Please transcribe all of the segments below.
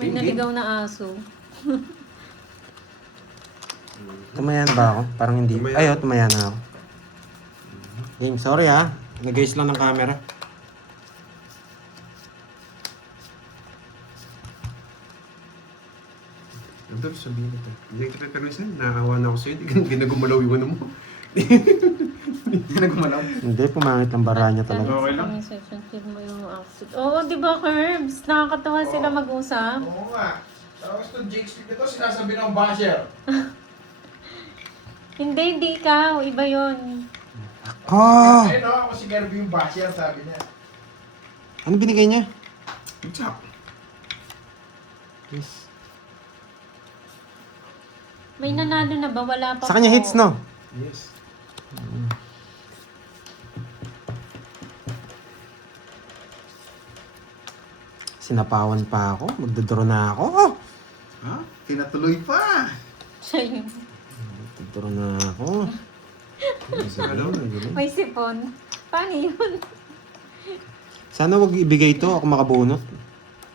May naligaw na aso. Tumayan ba ako? Parang hindi. Tumayan. Ay, tumayan na ako. Game, sorry ha. Nag-ayos lang ng camera. Ang dapat sabihin ito. Electric Carnisan, nakahawa na ako sa'yo. Hindi na gumalaw yung ano mo. Hindi na gumalaw. Hindi, pumangit ang bara niya talaga. Okay lang. Kami session, feel mo yung outfit. Oo, di ba, Curbs? Nakakatawa sila mag-usap. Oo nga. Tapos ito, Jakes, ito sinasabi ng basher. Hindi ikaw. Iba yun. Oh! Ayun o, ako si Garby yung basher, sabi niya. Ano binigay niya? What's up? Yes. May nanalo na ba? Wala pa Sa kanya po. hits, no? Yes. Sinapawan pa ako. Magdodraw na ako. Oh! Ha? Tinatuloy pa. Siya yun. Magdodraw na ako. Ano? May sipon. Paano yun? Sana wag ibigay to. Ako makabunot.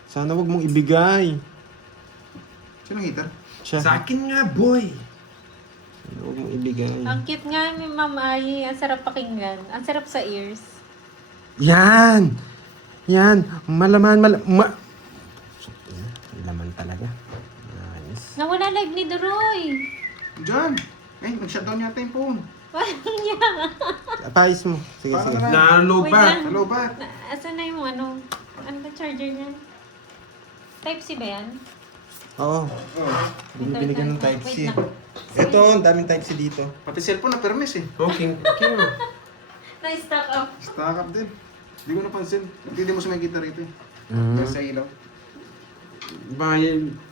Sana wag mong ibigay. Sino ang hitter? Siya. Sa akin nga, boy! Sana wag mong ibigay. Ang cute nga ni Ma'am Ai. Ang sarap pakinggan. Ang sarap sa ears. Yan! Yan! Malaman, laman talaga. Nice. Nawala live ni Duroy. Diyan. Ay, nag-shutdown yata yung phone. Walang niya. Apayos mo. Sige, Paano sige. na? Nalo Wait pa! lang. Hello ba? Asan na yung ano? Ano ba charger niya? Type-C ba yan? Oo. Oh. Binibigyan ng type C. Wait lang. Ito, ang daming type C dito. Pati cellphone na permis eh. Okay, okay mo. Na-stock up. Stock up din. Hindi ko napansin. Hindi mo siya makikita rito eh. Mm. Dahil sa ilaw. Baka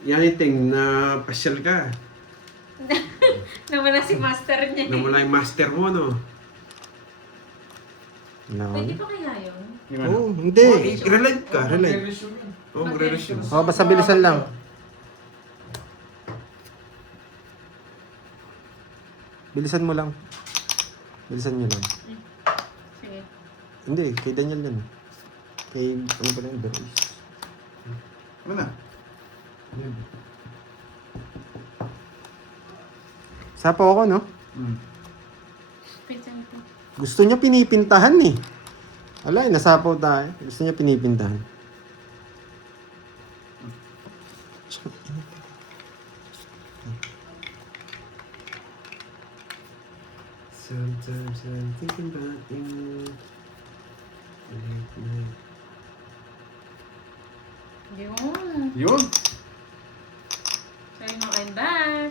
yan iting na pasyal ka. Nawala si master niya. Namula yung master mo, no? No. Pwede pa kaya yun? Oo, hindi. I-relive ka, relive. Oo, magre-resume. Oh, basta bilisan lang. Bilisan mo lang. Bilisan nyo lang. Sige. Hindi, kay Daniel yan. Kay, ano ba lang, Berois. Ano na? Sapo ako, no? Wait lang ito. Gusto niya pinipintahan eh. Wala, nasapaw tayo. Gusto niya pinipintahan. Sometimes I'm thinking about you. Late night. Yun. Yun. So, I'm back.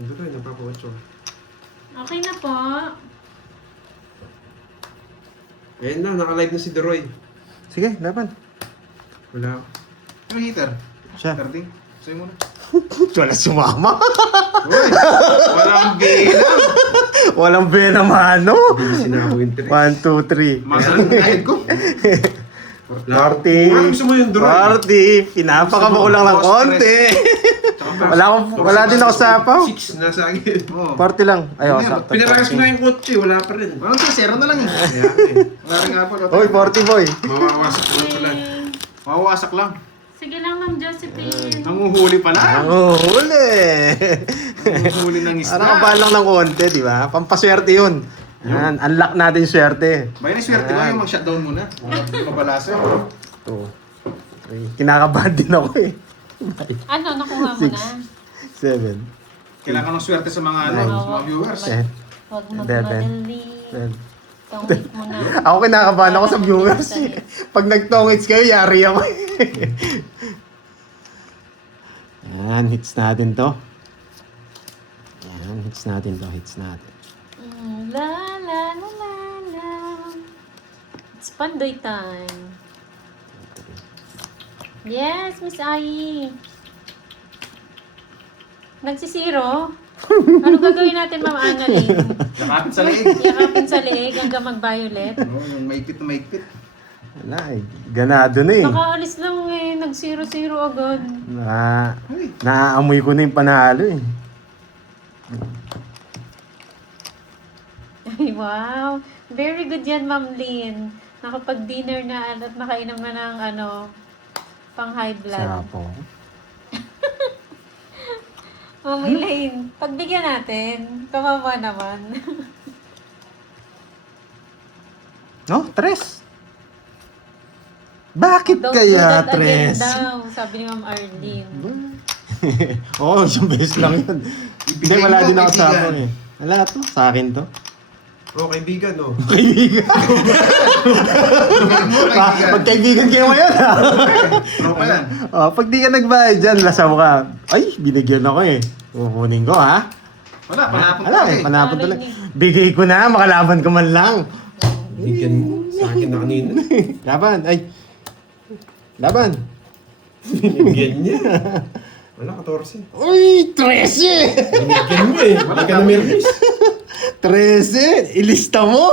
Ando ka, napapawatso. Okay na po. Ayan na, naka-live na si Deroy. Sige, laban. Wala. Ano yung hitter? Siya. 30? Sa'yo muna. Wala sumama. Uy! Walang bilang! Walang benamano. Busy na ako yung 1, 2, 3. Masarap na kahit ko. Party. Ano gusto mo yung Deroy? Party. Pinapakama ko lang ng konti. Wala din ako sapaw. 6 na sa akin. Oo. Party lang. Ayaw, Ano yan? sakto. Pinaragas ko na yung kotse, wala pa rin. Walang to, zero na lang eh. Kaya eh. Wala rin nga po. Oy, party boy. Mawawasak ko na pala. Mawawasak lang. Sige lang, Ma'am Josephine. Nanguhuli pala. Ang huli. Nanguhuli ng isda. Parang kabal lang ng konti, di ba? Pampaswerte yun. Yan, unlock natin yung swerte. Bayan na swerte ko yung mag-shutdown muna. Hindi mabalasa. Ito. Ay, kinakabahan din ako eh. Ano, nakuha mo Six. na? 7. Kailangan ng swerte sa mga, ano, sa mga viewers. 10. Huwag Eleven. magmadali. 12. Tungit mo na. Ako kinakabahan ako sa viewers eh. Pag nagtongits kayo, yari ako eh. Yan, hits natin to. Yan, hits natin to, hits natin. La la la la la. It's Pandoy time. Yes, Miss Ai. Nagsisiro? Ano gagawin natin, Ma'am Annalyn? Yakapin sa leeg. Yakapin sa leeg hanggang mag-violet? Oo, yung maigpit na maigpit. Wala eh, ganado na eh. Nakaalis lang eh, nag-0-0 agad. Naaamoy ko na yung panalo eh. Ay, wow. Very good yan, Ma'am Lynn. Nakapag-dinner na at nakainom na ng Pang high blood. Sapo. Mami Lane, pagbigyan natin. Kawawa naman. No? Tres. Bakit Don't kaya do that again tres? daw, sabi ni Ma'am Arlene. Oo, isang beses lang yun. Hindi, wala din ako sa akin eh. Wala to, sa akin to. Oh, kaibigan, oh. Kaibigan. Magkaibigan kayo ngayon ha. Tropa yan. Pag di ka nagbayad dyan, lasaw ka. Ay, binigyan ako eh. Kukunin ko ha. Wala, panapon Wala ka eh, eh. panapon talaga. Bigay ko na, makalaban ka man lang. Bigyan mo sa akin na kanina. Laban, ay. Laban. Bigyan niya. Wala, 14. Uy, 13! Binigyan mo eh. Wala ka na Mermis. 13! Ilista mo!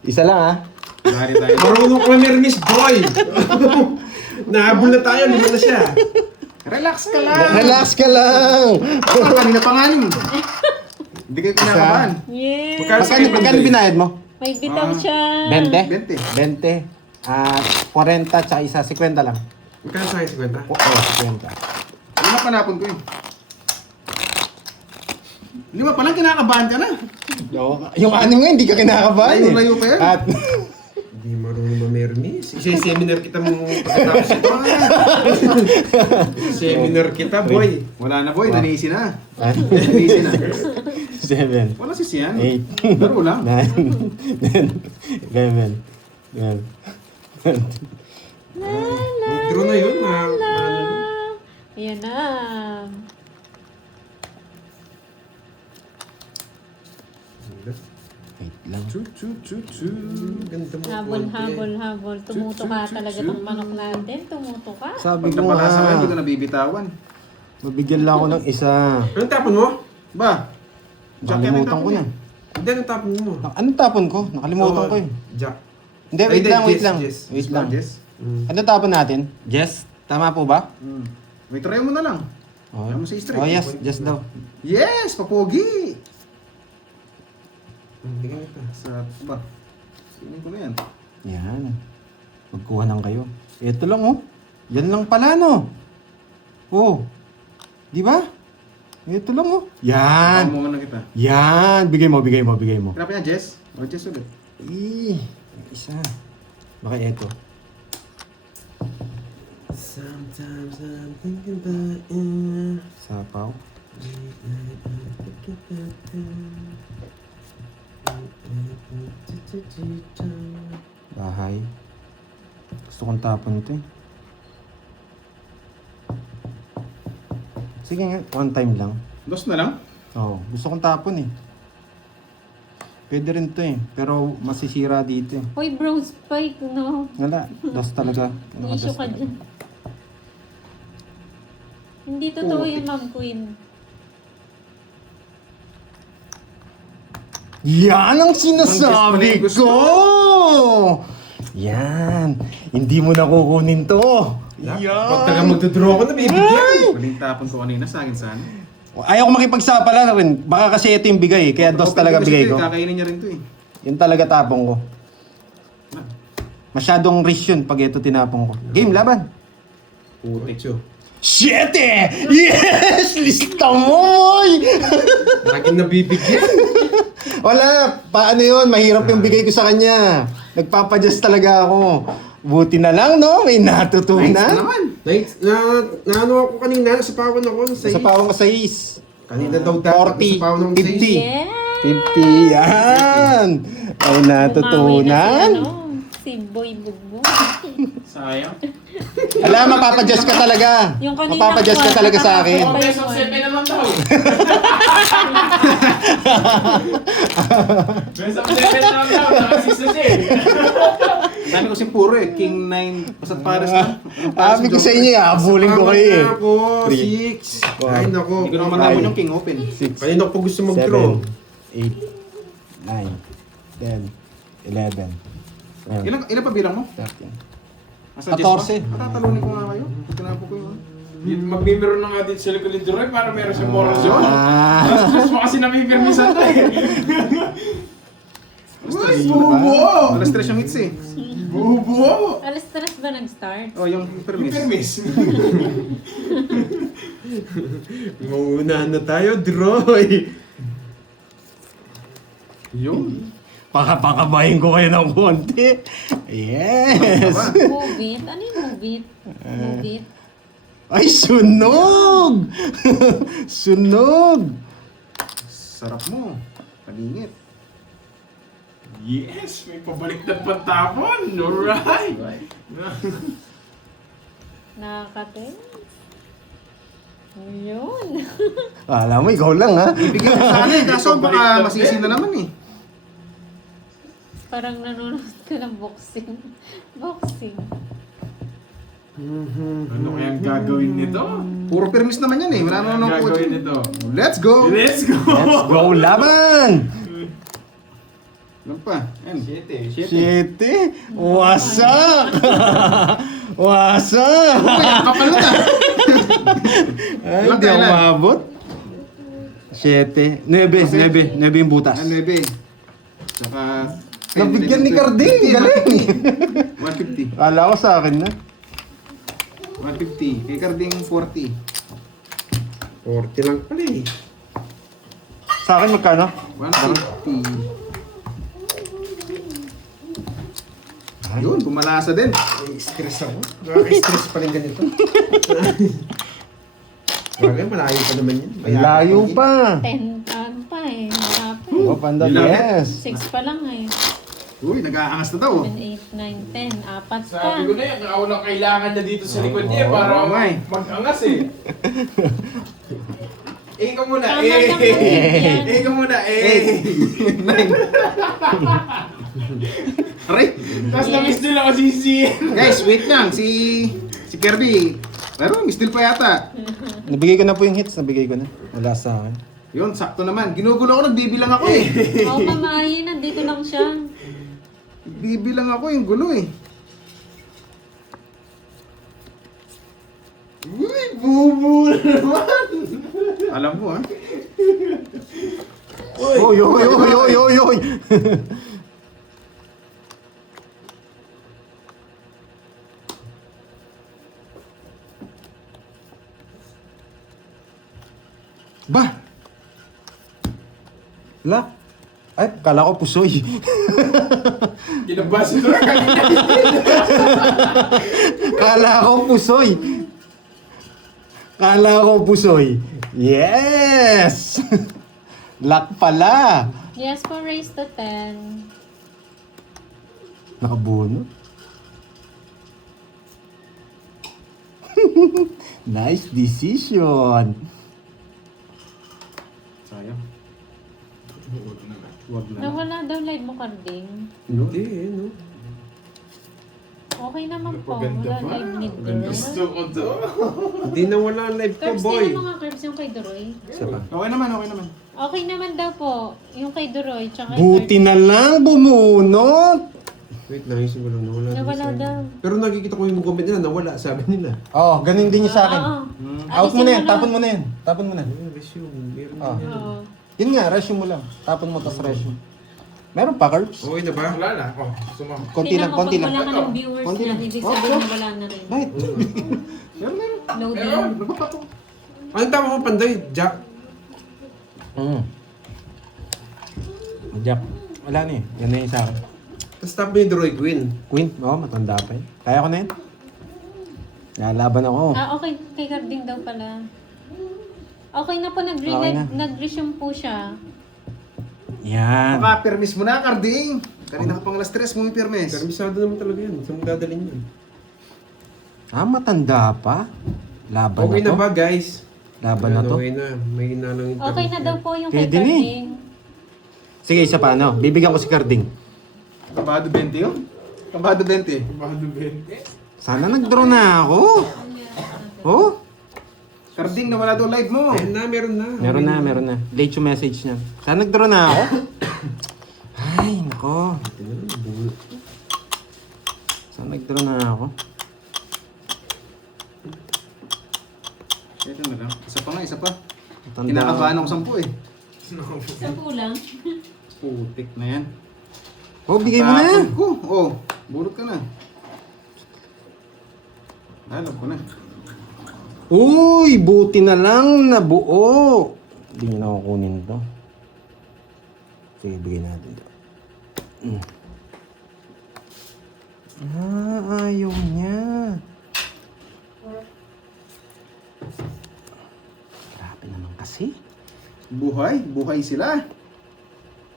Isa lang ha. Mari tayo. Marunong ka na Mermis, boy! Nahabol na tayo, 5 na siya. Relax ka lang. Relax ka lang! Ako, kanina pa nga yun. Hindi kayo kinakabahan. Yes! Magkano binayad mo? May bitaw siya. 20? 20. 20. 40 tsaka isa, 50 lang. Magkano sa akin, 50? Oo, 50. Wala panapon ko yun. 5 pa lang, kinakabahan ka na. Yung anim nga, hindi ka kinakabahan eh. Layo pa yan. At, Hindi marunong ma-Mermis. Isa-seminar kita mo pagkatapos ito. Isa-seminar kita, boy. Wala na boy, nanisi na. Nanisi na. 7, Wala si Sian. 8, Laro lang. 9, 10, 11, 12. Draw na yun. Ano na. Ayan na. Wait lang. Chu, chu, chu, chu. Ganda mo. Habol, konti. habol, habol. Tumuto ka talaga ng manok natin. Tumuto ka. Sabi Pag ko napalasa ka, hindi ko nga, nabibitawan. mabigyan lang ako ng isa. Anong tapon mo? Ba? Nakalimutan ko na. Hindi, anong tapon mo? Anong tapon ko? Nakalimutan ko eh. Jack. Hindi, Ay, wait hindi, lang, wait Jess, lang. Jess. Wait lang. Jess? Ano tapon natin? Jess? Tama po ba? May try mo na lang. Oh, Alam mo sa straight. oh yes, Jess daw. Yes! Papogi! Hindi ka nito. Sa ba? Sinin ko na yan. Yan. Magkuha lang kayo. Ito lang oh. Yan lang pala no. Oh. Di ba? Ito lang oh. Yan. Tama mo na kita. Yan. Bigay mo, bigay mo, bigay mo. Hirap yan, Jess. O, Jess ulit. Isa. Baka ito. Sometimes I'm thinking about you. Sapaw. Bahay. Gusto kong tapon ito eh. Sige nga, one time lang. Dos na lang? Oo, gusto kong tapon eh. Pwede rin to eh, pero masisira dito eh. Hoy, bro, spike, no? Wala, dos talaga. Issue ka talaga. dyan. Hindi totoo yun, Ma'am Queen. Yan ang sinasabi Ang gusto ko! Yan! Hindi mo na kukunin to! Pag taga magdodraw ko na, bibigyan. Maling tapon ko kanina sa akin sana. Ayaw ko makipagsapala na rin. Baka kasi ito yung bigay eh. Kaya dos talaga bigay ko. Kakainin niya rin to eh. Yun talaga tapong ko. Masyadong risk yun pag ito tinapong ko. Game, laban! Putik siya. 7! Yes! Lista mo, boy! Laging nabibigyan. Wala! Paano yun? Mahirap yung bigay ko sa kanya. Nagpapadjust talaga ako. Buti na lang, no? May Nice na natutunan. naman. Ano ako kanina, nasapawan ako. Sa pawang ka 6. Kanina daw dapat 40, nasapawan ako 50. Yeah! 50. Yan! Ay Bumawi na natutunan. si, si Boy Bugbog. Sayang. Alam, mapapadjust ka talaga. Yung kanina Mapapadjust ka talaga sa akin. Ay, Best of 7 naman daw. Best of 7 naman daw. Nakasis na siya eh. Sabi ko si puro eh. King 9. Basta't pares na. Sabi ko sa inyo, habulin ko kayo eh. Ako, 3. 6. Ay, nako. Hindi ko naman matapon yung King Open. 6, Kanina ko pa gusto mag-draw. 7, 8, 9, 10, 11, 12, Ilan pa bilang mo? 13. Nasa Jess 14. pa? Patatalunin ko nga kayo. Tinapo ko yun. Magmimiro na nga din sa likod ni Duroy para meron siyang moral zone. Ah. Mas mo kasi namipirmisan to eh. Uy, bubo! Alas 3 yung hits eh. Bubo! Alas 3 ba nag-start? Oh, yung permis. Permis. Mauunahan na tayo, Droy. Yun. Pakapakabahin ko kayo ng konti. Yes! Move it? Ano yung move it? Move it? Ay, sunog! Sunog! Sarap mo. Palingit. Yes, may pabaliktad pantapon. Alright. Nakakatense. Yun. Alam mo, ikaw lang ha. Ibigay ko sana eh, kaso baka masisi na naman eh. Parang nanonood ka ng boxing. Boxing. Ano kayang gagawin nito? Puro permis naman yan eh. Wala naman Ano ako. gagawin nito? Let's go! Let's go! Let's go, laban! Ano pa? Yan. 7. Siyete? Wasak! Wasak! Kapal na. Ay, Ilang di ako kailan? maabot. 7. 9 yung butas. Ano eh, Saka... Nabigyan ni Carding, galing! 150. Kala ko sa akin na. 150. Kay Carding 40. 40 lang pala eh. Sa akin magkano? 150. Yun, pumalasa din. Stress ako. Nakaka-stress pa rin ganito. Bagay, malayo pa naman yan. Ay, layo pa. 10 pa eh. Marami. Oh, panda, yes. 6 pa lang eh. Uy, nag-aangas na daw. 7, 8, 9, 10. Apat pa. Sabi ko na yan, walang kailangan na dito sa likod niya Oo, para nga eh. mag-angas eh. Ikaw muna, Tama lang yan. Ikaw muna, Aray! Tapos na-miss nila ako sisihin. Guys, wait lang. Si Kirby. Pero, mistil pa yata. Nabigay ko na po yung hits, nabigay ko na. Wala sa akin. Yun, sakto naman. Ginugulo ako, nagbibilang ako eh. Oo, mamahayin. Nandito lang siya. Bibilang ako yung gulo eh. Uy, bubu naman. Alam mo ah. Oy, oy, oy, oy, oy, oy! Ba? Wala. Ay, kala ko pusoy. Kinabasa ko na kanina. Kala ko pusoy. Kala ko pusoy. Yes! Luck pala. Yes po, raise to 10. Nakabuno. Nice decision. Sayang. Wag na. Nawala daw live mo, Carding. Hindi eh, no? Okay naman po. Paganda Wala pa. live ni Gusto Droy. ko to. Hindi na wala ang live ko, Curbs boy. din yung mga curbs yung kay Droy. Isa pa. Okay naman, okay naman. Okay naman daw po. Yung kay Droy. Tsaka Buti na lang bumunot. Wait, naisip ko lang nawala. Nawala na daw. Pero nakikita ko yung comment nila, nawala, sabi nila. Oh, ganun din yung sa akin. Oo. Out mo na yan, Alisin tapon mo na yan. Tapon mo na. Ayun, resume. Meron Ah. na yan. Oo. Yun nga, resume mo lang. Tapon mo, tas resume. Meron pa, Curbs? Okay na ba? Wala na. Oh, sumama. Konti lang, konti lang. Wala ka ng viewers Konti niyan, lang. ibig Oh, sabihin oh. na wala na rin. Right. Meron. Loading. Meron. Anong tama mo, Panday? Jack? Jack. Wala na eh. Yan na yung sa akin. Tapos tap mo yung Droy Queen. Queen? Oo, matanda pa eh. Kaya ko na yun. Lalaban ako. Okay. Kay Carding daw pala. Okay na po, Okay na. nag-resume po siya. Yan. Baka permis mo na, Carding. Kanina ka pang alas 3 mo yung permis. Permisado naman talaga yan. Saan mo dadalhin yan? Ah, matanda pa? Laban Okay na na to? ba, guys? Laban na to? Okay na. May na lang yung Okay na daw po yung kay Pwede na eh. Carding. Sige, isa pa ano. Bibigyan ko si Carding. Kabado 20 yun? Kabado 20. Bahado 20. Sana nag-draw na ako. Oh? Carding, nawala daw live mo. Ayun na, meron na. Meron na. Late yung message niya. Sana nag-draw na ako. Ay, nako. Sana nag-draw na ako. Ito na lang. Isa pa nga, isa pa. Matanda Kinakabahan ako 10 eh. Sa kulang. Putik na yan. Oh, bigay mo na. Tapon ko. Oh, bulot ka na. Alam ko na. Uy, buti na lang nabuo. Hindi nyo na kukunin to. Sige, bigyan natin to. Ayaw niya. Grabe naman kasi. Buhay sila.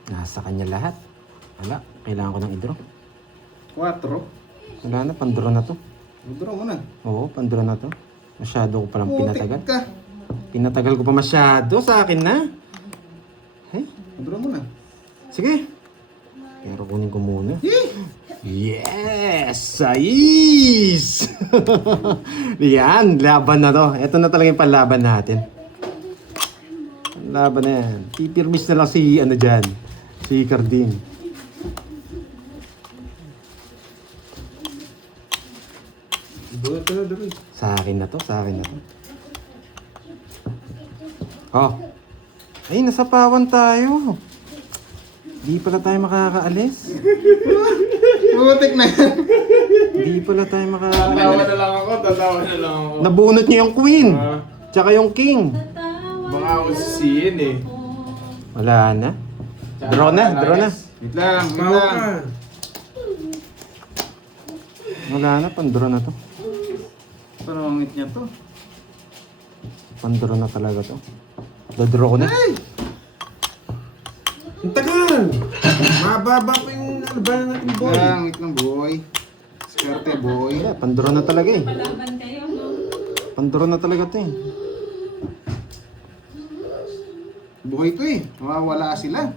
Nasa kanya lahat. Wala, kailangan ko ng i-draw. 4. Wala na, pandraw na to. Draw mo na. Oo, pandraw na to. Masyado ko palang pinatagal. Putik ka. Pinatagal ko pa masyado sa akin na. Eh, Draw mo na. sige. Pero kunin ko muna. Yes! Ayos! Yan, laban na to. Ito na talaga yung panlaban natin. Laban na yan. Pipirmis na lang si, ano dyan, si Carding. Bunot ka na, Duroy. Sa akin na to, sa akin na to. Oh. Ay, nasapawan tayo. Di pala tayo makakaalis. Putik na yan. Di pala tayo Tatawa makakaalis. na lang ako. Nabunot niyo yung queen. Ah. Tsaka yung king. Baka ako sisihin eh. Wala na. Draw na, draw na. Wait lang, wait Mawa lang. ka. Wala na, pandraw na to. Parangit niya to. Pandraw na talaga to. Dodraw ko na. Ang tagal! Mababa pa yung ano ba natin, boy? Wait lang, boy. Skarte, boy. Yeah, pandraw na talaga eh. Palaban kayo, no? Pandraw na talaga to eh. Buhay to eh. Mawawala sila.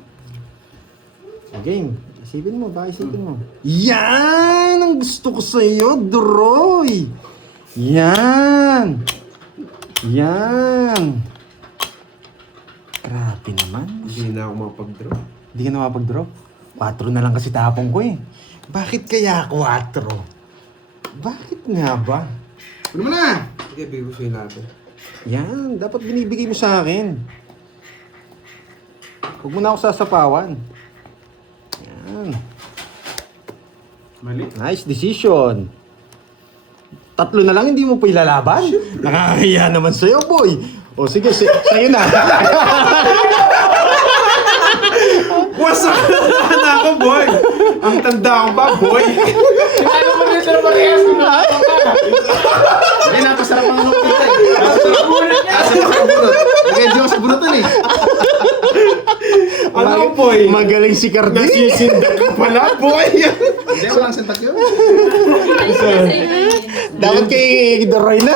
Game. Isipin mo, baka isipin mo. Yan! Ang gusto ko sa'yo, Droy! Yan! Yan! Grabe naman. Hindi na ako mapag-draw. Hindi ka na mapag-draw. 4 na lang kasi tapong ko eh. Bakit kaya 4? Bakit nga ba? Ano mo na? Sige, bigay ko sa'yo lahat. Yan, dapat binibigay mo sa akin. Huwag mo na ako sasapawan. Yan. Mali. Nice decision. 3 na lang, hindi mo pa ilalaban? Nakakahiya naman sa'yo, boy. O sige, sa'yo na. Wasak na ako, boy! Ang tanda ko ba, boy? Ano mo rin sila parehas kung Hindi, napasarap ang ano kita eh. Napasarap ang bunot. Nag-enjoy ako sa bunutan eh. Ano, boy? Magaling si Cardi. Nasisindak ka pala, boy! Hindi, walang sentak yun. Dapat kay Doroy na.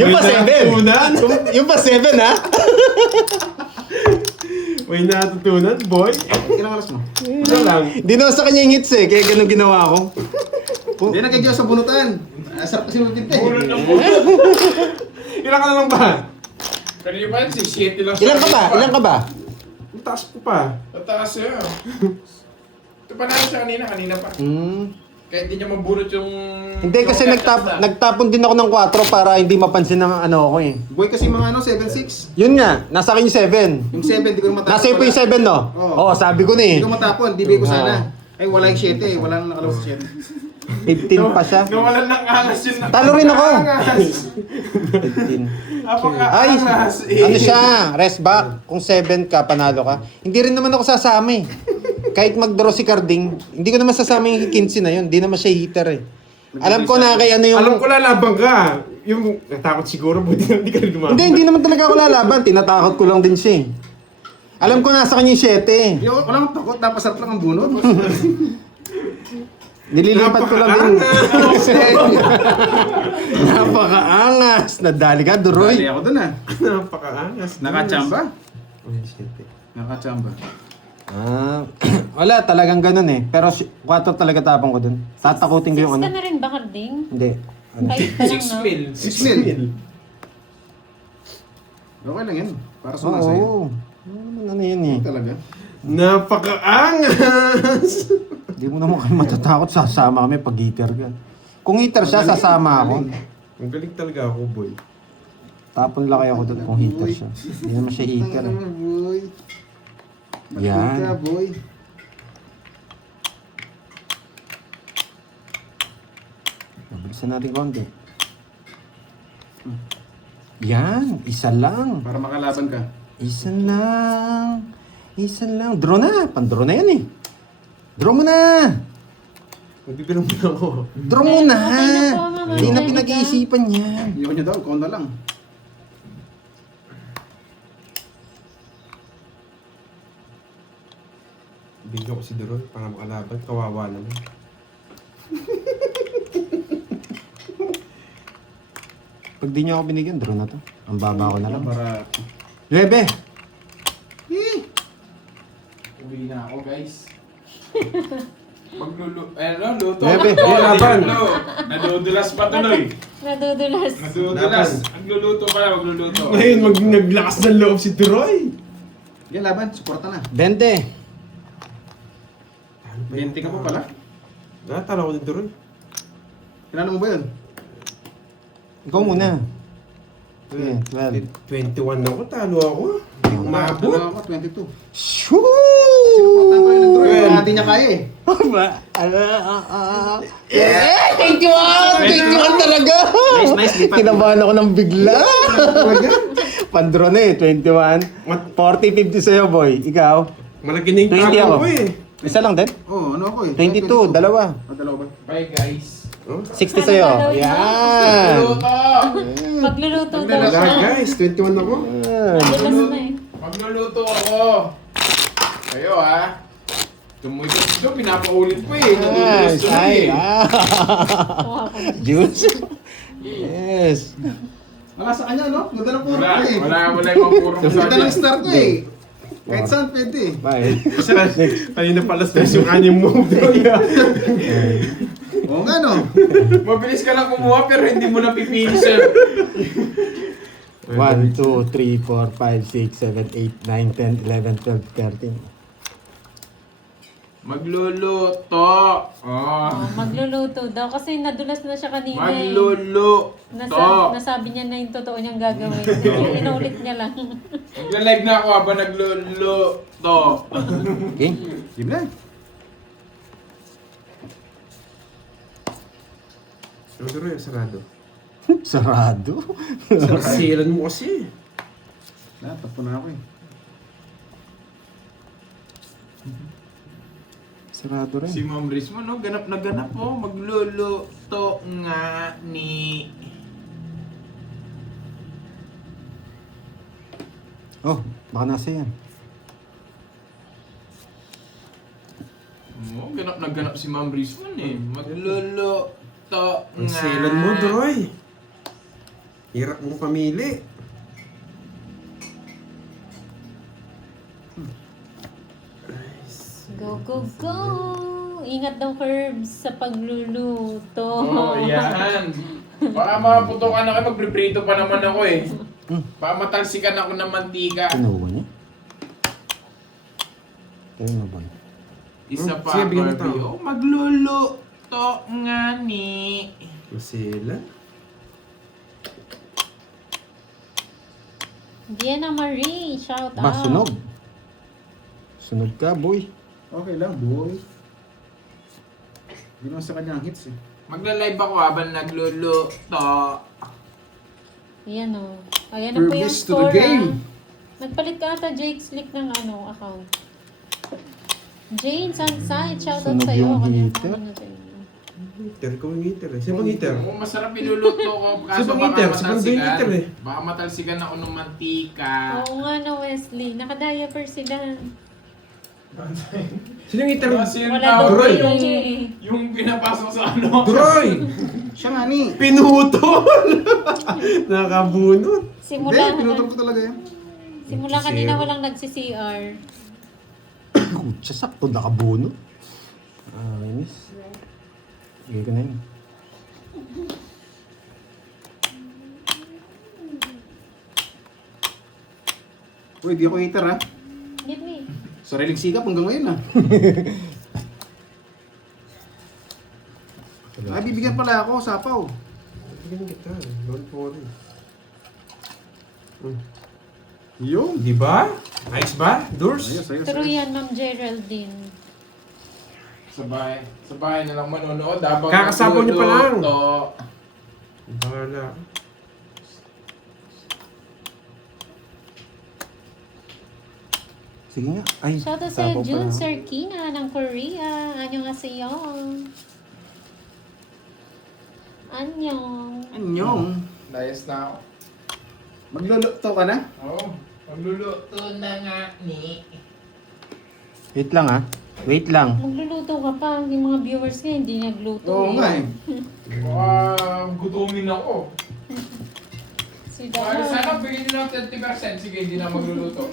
Yung pa 7. natutunan. Yung pa 7, ha? May natutunan, boy. Ilang alas mo? Ano lang? Hindi naman sa kanya yung hits eh. Kaya ganun ginawa ko. Hindi, nag-enjoy sa bunutan. Sarap kasi mapinta eh. Bulot ng bulot. Ilan ka na lang ba? Kanina pa yun, 6-7 lang. Ilan ka ba? Ilan ka ba? Ang taas ko pa. Tataas siya. Ito pa namin siya kanina pa. Kahit hindi niya mabulot yung... Hindi kasi yung nagtapon din ako ng 4 para hindi mapansin ng ano ako eh. Boy kasi mga ano, 7-6. Yun nga, nasa akin yung 7. Yung 7, di ko matapon. Nasa iyo po yung 7, no? Oo. Oo, sabi ko na eh. Hindi ko matapon, bibigay ko sana. Ay, wala yung 7 eh. Wala nang nakalaw sa 7. 15 pa siya. Nawalan ng angas yun. Talo rin ako. Angas. 15. Ay, Napaka-angas. ano siya, rest back. Kung 7 ka, panalo ka. Hindi rin naman ako sasama eh. Kahit mag-draw si Carding, hindi ko naman sasama yung 15 na yun. Hindi naman siya hitter eh. Alam ko na kay ano yung... Alam ko lalabang ka. Yung natakot siguro, buti na hindi ka rin lumabang. Hindi naman talaga ako lalaban. Tinatakot ko lang din siya eh. Alam ko nasa kanya yung 7 eh. Wala akong takot, napasarap lang ang bunot. Nililipat ko lang din. Napakaangas. Nadali ka, Dali Duroy. ako dun ah. Napakaangas. Nakachamba? Ay, shit. Nakachamba. Ah, wala talagang ganun eh. Pero 4 talaga tapang ko dun. Tatakutin ko yung Ka ano. na rin ba, Carding? Hindi. Ano? 5 pa lang, 6 no? mil. 6 mil. Okay lang yan. Para sumasa yun. Oo. Ano yun eh. Talaga. Napakaangas! Hindi mo naman kami matatakot. Sasama kami pag hitter ka. Kung hitter siya, sasama ako. Ang galing talaga ako, boy. Tapon lang kayo ako doon kung hitter siya. Hindi naman siya hitter. Ano naman, boy? Yan. Ka, boy. Bilisan natin konti. Yan, isa lang. Para makalaban ka. Isa lang. Isa lang. Draw na. Pan-draw na yan eh. Draw mo na. Magbibilang mo na ako. Draw mo na. Okay na po, Mama. Hindi na Ready ka? pinag-iisipan yan. Ayoko niya daw, ikaw na lang. Bigyan ko si Duroy para makalaban. Kawawa naman. Pag di niyo ako binigyan, draw na to. Ang baba ko na lang. Para... Lebe! Uwi na ako, guys. Luto. Bebe, laban. Nadudulas pa tuloy. Nadudulas. Nadudulas. Magluluto pala, magluluto. Ngayon, naglakas ng loob si Duroy. Yan, laban. Suporta na. 20. 20 ka pa pala. Natala ko ni Duroy. Kinano mo ba yun? Ikaw muna. Yeah, 12. 21 ako, talo ako. Umabot. Ano ako? 22. Shoo! Suporta ko yun ng Troy. Well. Hindi niya kaya eh. Eh! 21 talaga! Nice, lipat. Kinabahan ako ng bigla. Pandro na eh, 21. 40-50 sa'yo, boy. Ikaw? Malaki na yung 20 talo ako. ko eh. Isa lang din? Oo, ano ako eh. 22, dalawa. Dalawa ba? Bye, guys. Oh? 60 sa'yo. Yan! Magluluto! Magluluto daw Wala siya. guys, 21 ako. Nadulas na eh. Magluluto ako. Kayo, ha? Tumuy ko, pinapaulit ko eh. Nadudulas Yes! tuloy Ay! eh. Kuha ko. Juice! Yes! Wala sa kanya, no? Ganda ng puro Wala, ko eh. wala yung purong Ganda ng sa star ko eh. Kahit saan pwede eh. Bye. Kasi kanina pala stress yung anim mo. Oo nga no. Mabilis ka lang kumuha pero hindi mo na pipili, sir. 1, 2, 3, 4, 5, 6, 7, 8, 9, 10, 11, 12, 13. Magluluto. Oh, magluluto daw kasi nadulas na siya kanina eh. Magluluto. Nasabi niya na yung totoo niyang gagawin. Inulit niya lang. Magla-live na ako habang nagluluto. Okay? Sige na. Ano Duroy, sarado. Sarado? Silan mo kasi. Tapo na ako eh. Sarado rin. Si Ma'am Riz mo, no? Ganap na ganap po. Magluluto nga ni... Oh, baka nasa yan. Oh, ganap na ganap si Ma'am Riz mo eh. Magluluto Ang nga... silan mo, Duroy. Hirap mong pamili. Go, go, go! Ingat daw, Curbs, sa pagluluto. Oo, yan. Baka maputokan na kayo, magpriprito pa naman ako eh. Baka matalsikan ako ng mantika. Kinuha niya? Tayo na ba? Isa pa, Sige, bigyan mo Barbie. tao. Oh, magluluto nga ni... Masilan? Diana Marie, shout Ba, out. sunog. Sunog ka, boy. Okay lang, boy. Hindi naman sa kanya ang hits eh. Magla-live ako habang nagluluto. Ayan o. Ayan na po yung Service to the score game. Nagpalit ka ata, Jake Slick ng account. Jane Sunside, shout out Sunog sa'yo. yung Ano yung heater. ano sa'yo? Heater ko yung heater eh. Sino bang heater? Oo, masarap iluluto ko. Kaso Sibang baka heater, sibang matalsikan. heater eh. Baka matalsikan ako ng mantika. Oo nga no, Wesley. Naka-diaper sila. Sino yung heater? Kasi yung Wala tawag daw Duroy. ko, kayo eh. yung pinapasok sa ano. Duroy! Siya nga ni. Pinutol! Nakabunot. Simula, Pinutol ko talaga yan. simula kanina walang nagsi-CR. Kutsa, sakto nakabuno. Inis. Igay ko na yun. Uy, di ako hater ha. Give me. Sariling sikap hanggang ngayon ha. Ay, bibigyan pala ako, sapaw. Bigyan kita. Don't worry. Yun. Di ba? Nice ba? Doors? Ayos, ayos. True yan, Ma'am Geraldine. Sa bahay na lang manonood habang Kakasapaw niyo pa lang. nagluluto. Bahala. Sige nga. Ay, Shoutout sa sapaw Jun pala. Sarkina ng Korea. Annyeonghaseyo. Annyeong. Anyong. Layas na ako. Magluluto ka na? Oo. Magluluto na nga ni. Wait lang ah. Wait lang. Magluluto ka pa. Yung mga viewers nga hindi nagluto. Oo nga eh. Baka gutumin ako. Si Baka Dara. sana bigyan nyo ng 30%. Sige, hindi na magluluto.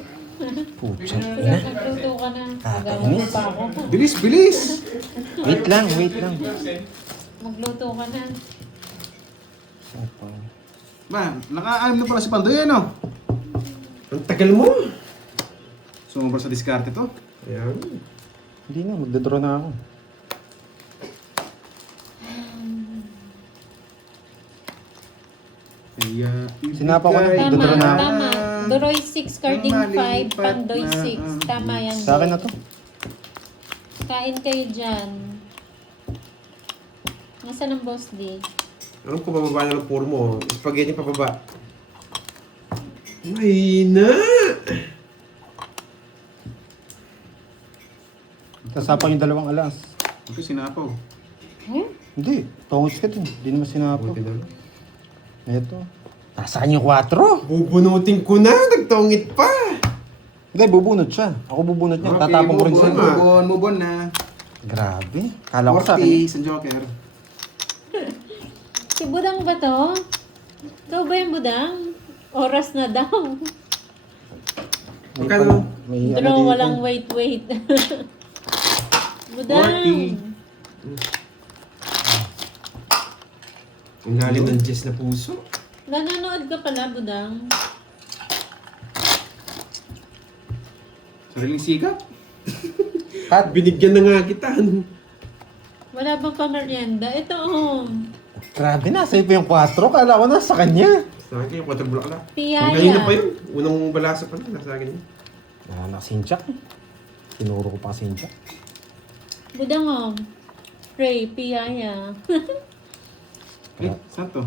Pucha. Bigyan nyo Kaya ng magluto ka na. Kakainis. Magagawa pa ako. Bilis, bilis! Wait lang, wait lang. 30%. Magluto ka na. Sapaw. Ba, naka-alam na pala si Pandoy, ano? Ang tagal mo. Sumobra sa diskarte to. Ayan. Hindi na, magdodraw na ako. Kaya, Sinapaw ko na. ibigay Tama, Dodoro na ako. tama. Doroy 6, Carding 5, Malipat Pandoy na 6. Tama yan. Sa akin na to. Kain kayo dyan. Nasaan ang boss D? Alam ko, bababa na ng puro mo. Spaghetti pababa. Mahina! Sasapang yung dalawang alas. Ito sinapaw. Hmm? Hindi, tongos ka din. Hindi naman sinapaw. Buti na. Eto. Nasaan yung 4? Bubunutin ko na! Nagtongit pa! Hindi, bubunot siya. Ako bubunot niya. Okay, Tatapong ko rin bubunot. sa'yo. Move on na. Grabe. Kala ko sa akin. 40 sa Joker. Si Budang ba to? Ikaw ba yung Budang? Oras na daw. May Magkano? May ano Draw, dito. walang wait. Budang! 40. Ang lalim ng Jess na puso. Nanonood ka pala, Budang. Sariling sikap. At binigyan na nga kita. Wala bang pamerienda? Ito, oh. Grabe na, sa'yo pa yung 4. Kala ko nasa kanya. Sa akin, yung 4 block lang. Piyaya. Kanina pa yun. Unang balasa pa na. Nasa akin yun. Nakasinchak. Tinuro ko pa sinchak. Budang, oh. Pray, piyaya. Eh, saan to?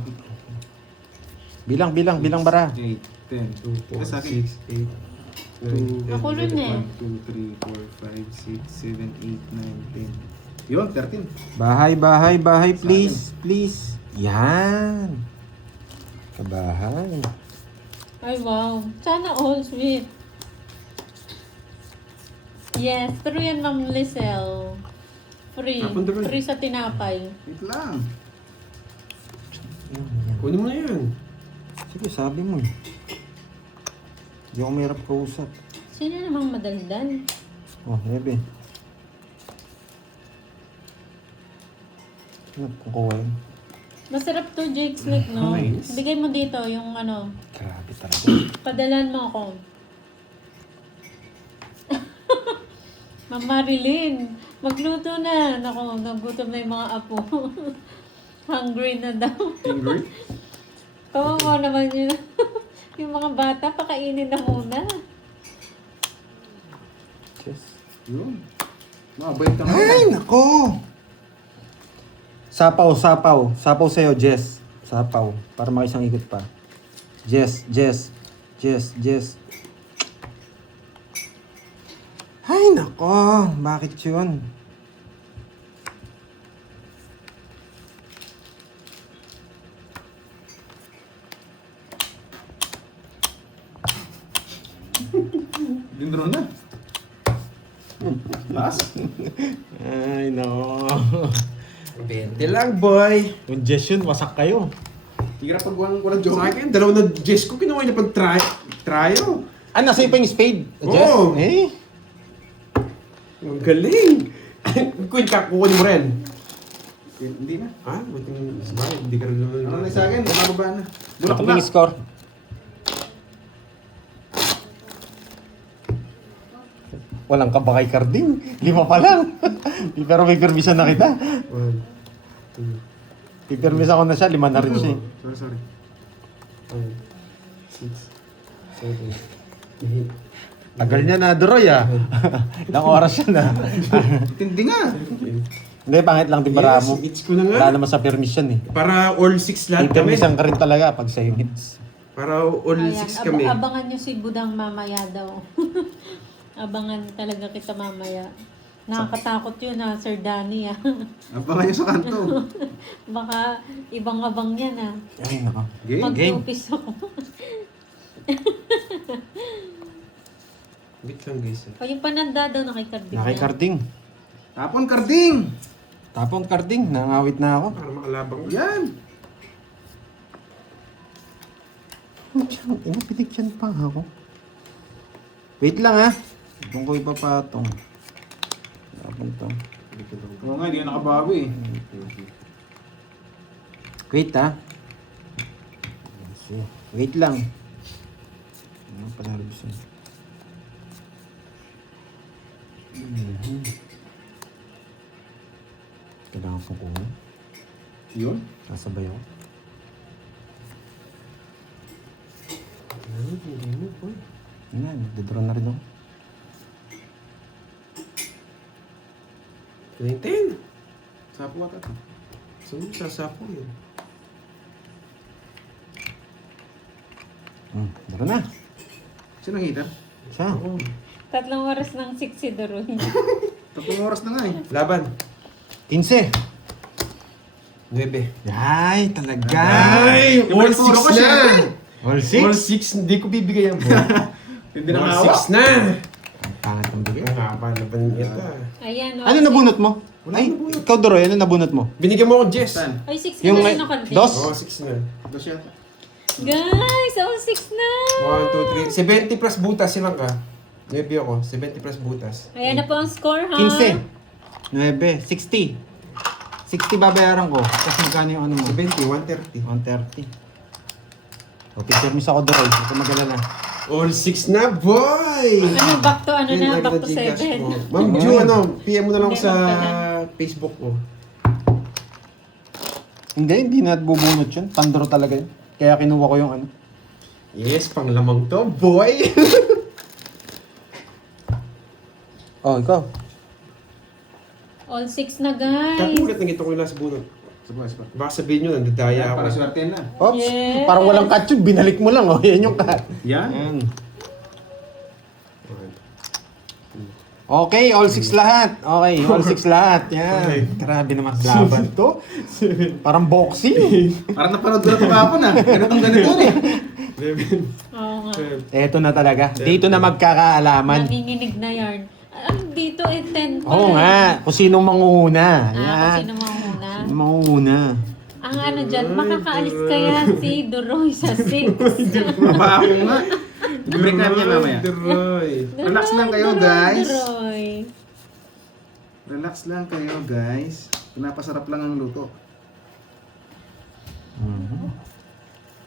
Bilang bara. 8, 10, 2, 4, Sa akin. 6, 8, 9, 10. Ako rin eh. 1, 2, 3, 4, 5, 6, 7, 8, 9, 10. Yun, 13. Bahay, please. Please. Yan. Kabahay. Ay, wow. Sana all sweet. Yes, true yan, Ma'am Lizelle. Free. Napunta ba? Free sa tinapay. Wait lang. Kunin mo na yan. Sige, sabi mo. Hindi ako mahirap kausap. Sino namang madaldan? Oh, Hebe. Ano, kukuha yun? Masarap to, Jake Slick, no? Nice. Bigay mo dito yung ano, Grabe talaga. padalan mo ako. Ma'am Marilyn, magluto na. Naku, nagutom na yung mga apo. Hungry na daw. Finger. Kawawa naman yun. Yung mga bata, pakainin na muna. Yes. Yun. Mabait ka nga. Ay, nako! Sapaw. Sapaw sa'yo, Jess. Sapaw. Para makisang ikot pa. Jess. Ay, nako! Bakit yun? Dindro na. Taas. Ay, no. 20 lang, boy. Yung Jess yun, wasak kayo. Tira pag walang Sa joke. akin, dalawa na Jess ko. Kinuha niya pag tryo. Ah, nasa iyo pa yung spade, Jess? Oo. Eh? Ang galing. Queen ka, kukunin mo rin. Hindi na. Ah, buting sabay. Hindi ka rin naman. Ano na sa akin? Bumababa na. Bulak Ako na. yung score. Walang ka ba kay Carding? 5 pa lang. Pero may permission na kita. 1, 2, Pipirmisa ko na siya, 5 na rin siya. Sorry. 5, 6, 7, 8. Tagal niya na, Duroy ah. Ilang oras siya na. Tindi nga. Hindi, pangit lang din para mo. Hits ko na nga. Wala naman sa permission eh. Para all 6 lahat kami. Pipirmisan ka rin talaga pag sa'yo hits. Para all 6 kami. Abangan nyo si Budang mamaya daw. Abangan talaga kita mamaya. Nakakatakot yun ha, Sir Danny ha. Abangan nyo sa kanto. Baka ibang abang yan ha. Ay, nako. Game. Mag-upis ako. Wait lang guys. O yung pananda daw nakikarding Nakikarding. Tapon karding. Tapon karding. Nangawit na ako. Para makalabang. Yan. Ina, pinikyan pa ako. Wait lang ha. Doon ko ipapatong. Tapon to. Oo nga, hindi ka nakabago eh. Wait ha. Wait lang. Ano pala revision? Kailangan ko kuha. Yun. Kasabay ako. Yan, nagdodraw na rin ako. 10. Sapo ka tato. Saan mo sasapo yun? Dara na. Sino ang hitter? Siya. 3 oras ng 6 si Doron. 3 oras na nga eh. Laban. 15. 9. Ay, talaga. Ay! Yung All puro 6 ko, na! All All 6? 6, hindi ko bibigay yan, boy. Hindi na All kahawa. 6 na! Ang pangat ng bigay. Ang haba na ba ito? Ayan. Ano nabunot mo? Ay, ikaw Doroy, ano nabunot mo? Binigyan mo ako, Jess. Saan? Ay, 6 Yung na rin nakarding. dos? Oo, 6 na. Dos yata. Guys, all 6 na. 1, 2, 3. 70 plus butas, silang ka. 9 ako, 70 plus butas. Ayan na po ang score ha. 15. 9. 60. 60 babayaran ko. Tapos magkano yung ano mo? 70, 130. 130. O, picture miss ako Doroy. Huwag ka mag-alala. All 6 na, boy! Ano, back to ano Yun na, ang back to Gcash 7. mo. Ma'am Ju, PM mo na lang ako sa Hindi, wag Facebook ko. Hindi na bubunot yun. Pandro talaga yun. Kaya kinuha ko yung ano. Yes, panglamang to, boy! Oh, ikaw. All 6 na guys. Kakulat na gito ko yung last bunot. Sabay, sabay. Baka sabihin nyo, nandadaya Para ako. swerte na. Oops. Yeah. Parang walang cut yun. Binalik mo lang. Oh. Yan yung cut. Yan. Yan. Okay, all 6 lahat. Okay, all 6 lahat. Yan. Grabe naman laban to. Parang boxing. Parang napanood ko na ito kahapon ah. Ganitong ganito eh. 11, Oo nga. 12. Eto na talaga. Dito na magkakaalaman. Nanginginig na yarn. Dito eh 10 pa. Oo nga. Kung sinong mangunguna. Kung Yan. sino manguna. Sino mangunguna. Ang ano dyan, makakaalis kaya si Doroy sa 6. Mabaho nga. Break natin yan mamaya. Deroy. Relax lang kayo, guys. Doroy. Relax lang kayo guys. Pinapasarap lang ang luto.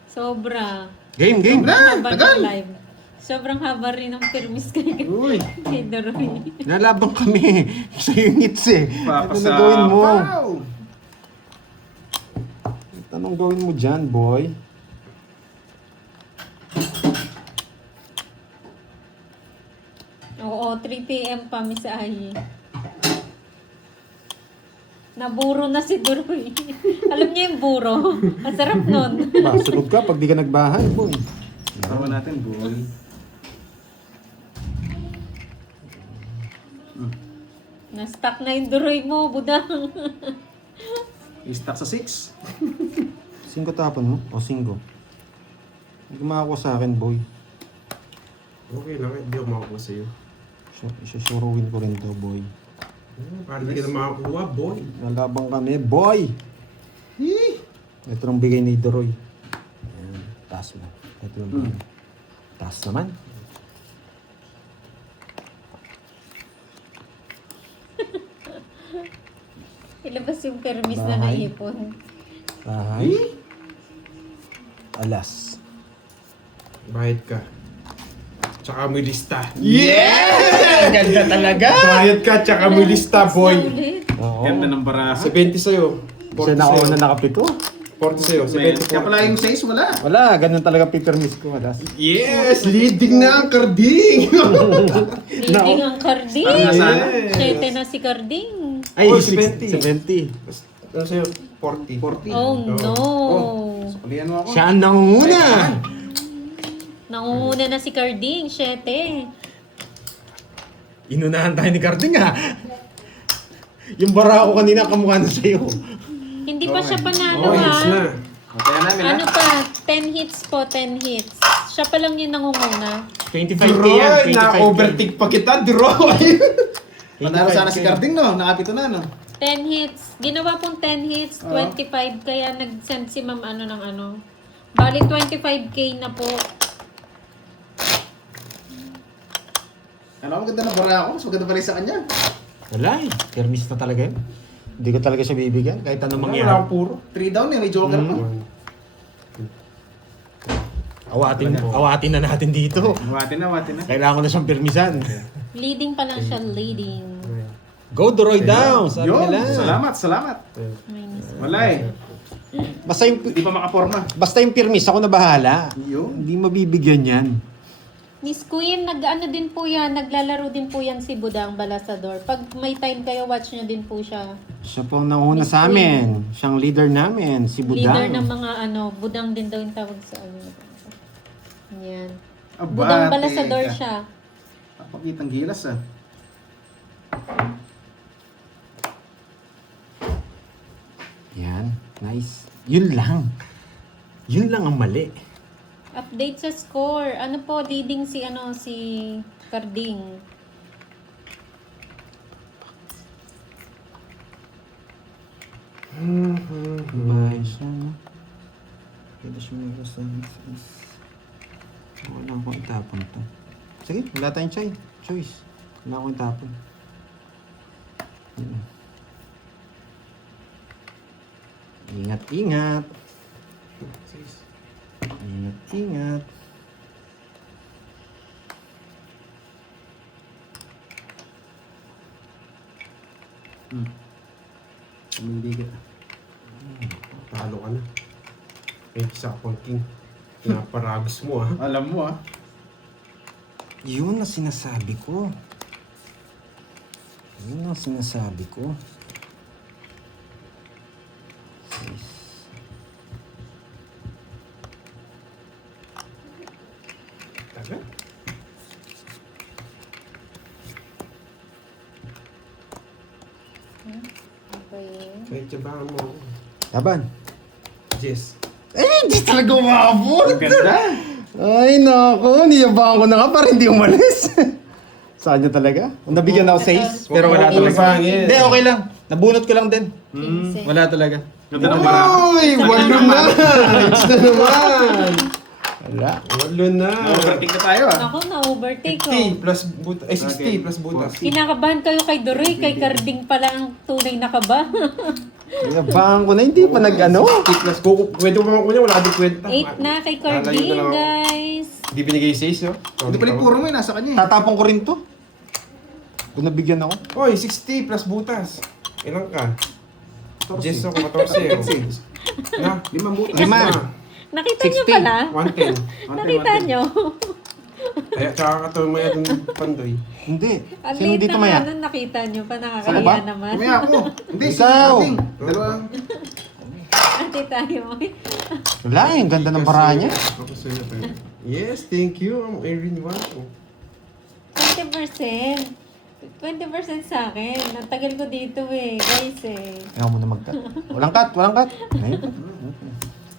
Sobra. Game, game. Sobrang haba tagal. ng live. Sobrang haba rin ng permis kay Uy. Doroy. Nalabang kami. Sa units eh. Ito na gawin mo. Papasapaw. Anong gawin mo dyan, boy? Oo, 3 p.m. pa, Miss Ayi. Naburo na si Doroy. Alam niya yung buro. Ang sarap nun. Ba, sunog ka pag di ka nagbahay, boy. Tawa natin, boy. Na-stuck na yung Doroy mo, budang. I-stack sa 6. 5 tapon mo? O 5? Hindi ka makakuha sa akin, boy. Okay lang, hindi ako makakuha sa'yo. Isusuruin ko rin to, boy. Parang hindi ka na makakuha, boy. Nalabang kami, boy! Ito ang bigay ni Doroy. Ayan, taas mo. Ito ang bigay. Taas naman. Ilabas yung permis na Bahay. naipon. Bahay. Alas. Bayad ka. Tsaka mo yung lista. Yeah! Ganda talaga! Bayad ka, tsaka mo yung lista, boy. Ulit. Oo. Ganda ng baraha. 70 sa'yo. Siya 40 na ako sa'yo. na nakapito. 40 sa'yo. Men, 70, kaya pala 40. yung 6 wala. Wala, ganun talaga pipermis ko. Alas. Yes! Leading na ang karding! Leading ang Carding. Parang nasana. 7 na si Carding. Ay, Oh, 70. 70. Ano sa'yo? 40. 40. Oh no. Kulihan mo ako. Siya ang nangunguna. Nangunguna na si Carding, 7. Inunahan tayo ni Carding ha. Yung bara ko kanina kamukha na sa'yo. Hindi pa siya panalo Oh, hits na. ha. Kaya namin Ano pa? 10 hits po, 10 hits. Siya pa lang yung nangunguna. 25k Droy, yan, 25k. na-overtake pa kita, Droy. Panalo sana si Carding, no? Nakapito na, no? 10 hits. Ginawa pong 10 hits, 25. Kaya nag-send si ma'am ano ng ano. Bali 25k na po. Alam mo, ganda na bara ako. Mas maganda pa rin sa kanya. Wala eh. Permis na talaga yun. Hindi ko talaga siya bibigyan kahit anong Wala mangyari. akong puro. 3 down eh, may joker pa. Awatin na natin dito. Wati na. Kailangan ko na siyang permisan. Leading pa lang siya, leading. Go Doroy down! Sabi Yun, nila. salamat. Minus. Wala eh. Hindi pa makaporma. Basta yung permis, ako na bahala. Yun. Hindi mabibigyan yan. Miss Queen, nag-ano din po yan, naglalaro din po yan si Budang Balasador. Pag may time kayo, watch nyo din po siya. Siya po ang nauna Miss sa amin. Siyang leader namin, si Budang. Leader ng mga ano, Budang din daw yung tawag sa ano. Yan. Abate Budang Balasador ka. siya. Pakitang gilas ah. Yan, nice. Yun lang. Yun lang ang mali. Update sa score. Ano po, leading si Carding. Bahay siya, no? Pwede siya may kasama. Wala akong itapon to. Sige, wala tayong choice. Wala akong itapon. Ingat. Ingat. Hindi ka. Talo ka na. Eh, isa akong king. Pinaparagos mo, ah. Alam mo ah. Yun ang sinasabi ko. Sis. Taga? Okay. Kahit tsabahan mo ako. Laban. Jess. Hindi talaga umabot. Ang ganda. Ay, naku. Niyabangan ko na nga para hindi umalis. Saan niya talaga? Nabigyan ako 6, pero wala Huwag talaga. pangit. Hindi, okay lang. Nabunot ko lang din. 15. Wala talaga. Ganda ng bara. Uy, walo na. It's na naman. Wala. Walo na. Overtake na tayo ah. Ako, na-overtake ko. 50 plus butas. Eh, 60 plus butas. Kinakabahan kayo kay Doroy, kay Carding pala ang tunay na kaba. Niyabangan ko na. Hindi pa nag-ano. 60 plus. Pwede ko pa kunya, wala din kwenta. 8 na kay Lalayo na Carding, lang ako. guys. Hindi binigay 6, no? Hindi pala yung puro mo eh, nasa kanya eh. Tatapon ko rin to. Kung nabigyan ako. Oy, 60 plus butas. Ilang ka? Jess ako, 14. Na, 5 butas. 5. Nakita nyo 16. pala? 110. Nakita nyo? Kaya tsaka ka to maya dun pandoy. Hindi. Ang Sino liit dito naman maya? nun, nakita nyo pa, Saan ba? nakakaya naman. Kumaya ako. Hindi, si Ikaw. Carding. Dalawa. Ate tayo. Wala eh. Ang ganda ng bara niya. Ako sa'yo to. Yes, thank you. I'm Erin Wow. 20%. 20% sa akin. Ang tagal ko dito eh, guys eh. Ayaw mo na mag-cut. Walang cut. Ayun.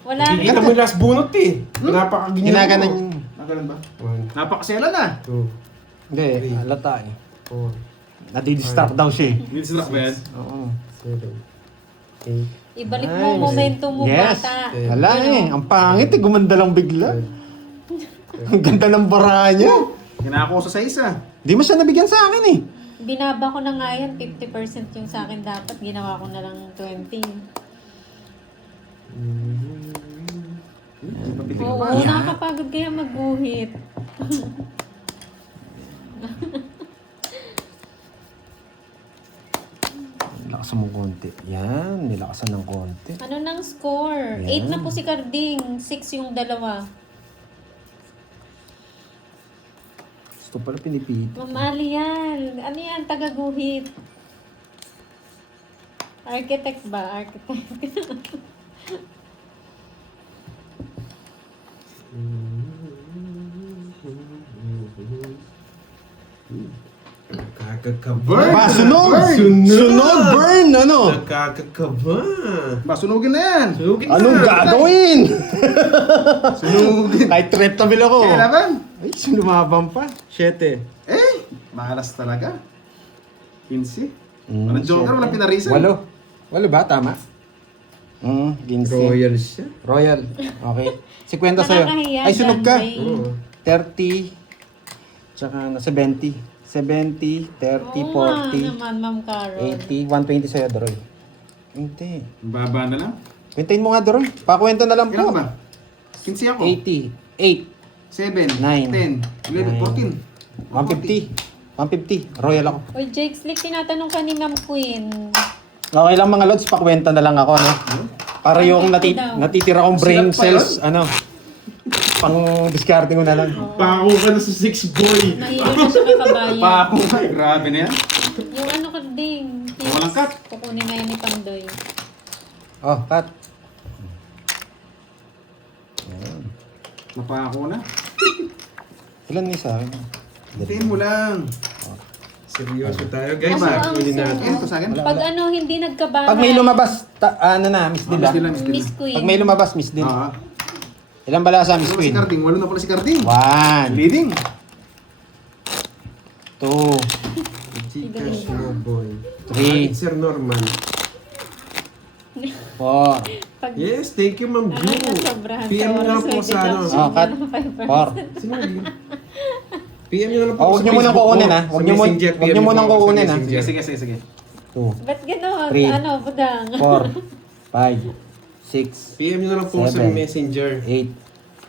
Wala Hindi kita mo yung last bunot eh. Napakaganyan Ginaganan mo. yung... Nagalan ba? 1, Napakasela na. 2, Hindi, alata eh. 4, Nadidistract daw siya eh. Hindi sila ba yan? Oo. 7, 8, Ibalik mo Nice. momentum mo, Yes. bata. Wala eh. Ang pangit eh. Gumanda lang bigla. Ang ganda ng bara niya. Kinako sa isa. Di mo siya nabigyan sa akin eh. Binaba ko na nga yan, 50% yung sa akin dapat. Ginawa ko na lang 20. Oo, Yeah. nakakapagod kaya magguhit. Nilakasan mo konti. Yan. Nilakasan ng konti. Ano nang score? Yan. 8 na po si Carding, 6 yung dalawa. Gusto pala pinipili. Mamali yan. Ano yan? Tagaguhit. Architect ba? Architect. Kahit Nakakakaba. Ba, sunog! Sunog! Sunog, burn! Ano? Nakakakaba. Ba, sunugin na yan. Sunugin na. Anong gagawin? Sunugin. Kahit threatable ako. Eh, laban. Ay, lumabang pa. 7. Malas talaga. 15. Mm, Walang joker, walang pinarisan. 8 ba? Tama? 15. Royal siya. Royal. Okay. 50 sa'yo. Nakakahiya Ay, sunog ka. dyan, Ray. Oo. 30. Tsaka 70. 70, 30, Oo nga 40, naman, Ma'am Carol. 80, 120 sa'yo, Doroy. Hindi. Baba na lang. Kwentahin mo nga, Doroy. Pakwento na lang Kailan po. ka ba? 15 ako. 80, 8, 7, 9, 10, 11, 14. 150. 150. Royal ako. Oy, Jake Slick, tinatanong ka ni Ma'am Queen. Okay lang mga lods, pakwenta na lang ako, no? Para yung natitira kong brain Silat pa cells, ano, pang discarding ko na lang. Pako ka na sa 6 boy. Mahilig na siya kay kabayan. Pa ako. Grabe na yan. Yung ano ka ding. Walang cut. Kukunin na yun ni Pandoy. Oh, cut. Napako na. Ilan ni sa akin? Hintayin mo lang. Seryoso tayo guys. Ano ang Kunin sir? natin. Ito sa akin. Pag ano, hindi nagkabahay. Pag may lumabas, ano na, miss Miss nila. nila, miss nila. Miss Queen. Pag may lumabas, miss din. Ah. Ilan bala sa miss Walo si queen? Carding. Walo na pala si Carding. 1, Leading. 2, Gcash mo boy. 3, Sir Norman. 4, Pag Yes, thank you Ma'am Blue. ano, sobrahan PM sa nyo na oras, po may sa ano. deduction Oh, cut. na ng 5%. 4. Sino yun? PM nyo na lang po Oh, huwag sa nyo munang Facebook kukunin, ko. ha? Sa Huwag nyo Messenger, huwag PM nyo po munang ako sa kukunin, ha? Messenger. Sige, sige, sige. 2, Ba't gano'n? Three. Ano, budang? 4, 5, 6, PM nyo na lang po sa 7, Messenger. 8,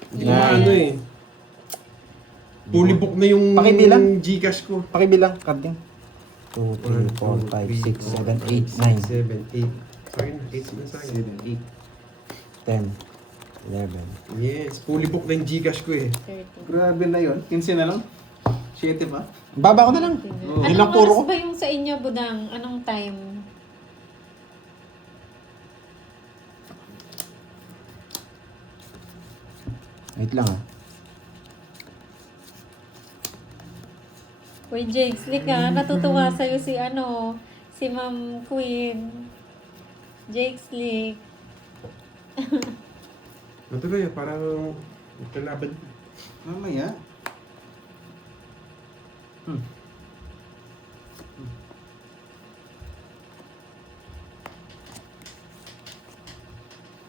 Hindi ko ano eh. Fully book na yung Pakibilang. Gcash ko. Pakibilang, carding. 2, 3, 4, 5, 6, 7, 8, 9, 7, 8. Sorry na, 8 na sa akin. 8. 10, 11. Yes, fully book na yung Gcash ko eh. 30. Grabe na yun. 15 na lang. 7 pa. Baba ko na lang. Oh. Yun Anong lang puro ko. oras ba yung sa inyo, budang? Anong time? Wait lang, ha? Uy, Jake, Slick ha, natutuwa sa'yo si ano, si Ma'am Queen. Jake Slick. Matuloy, parang kalaban. Mamaya.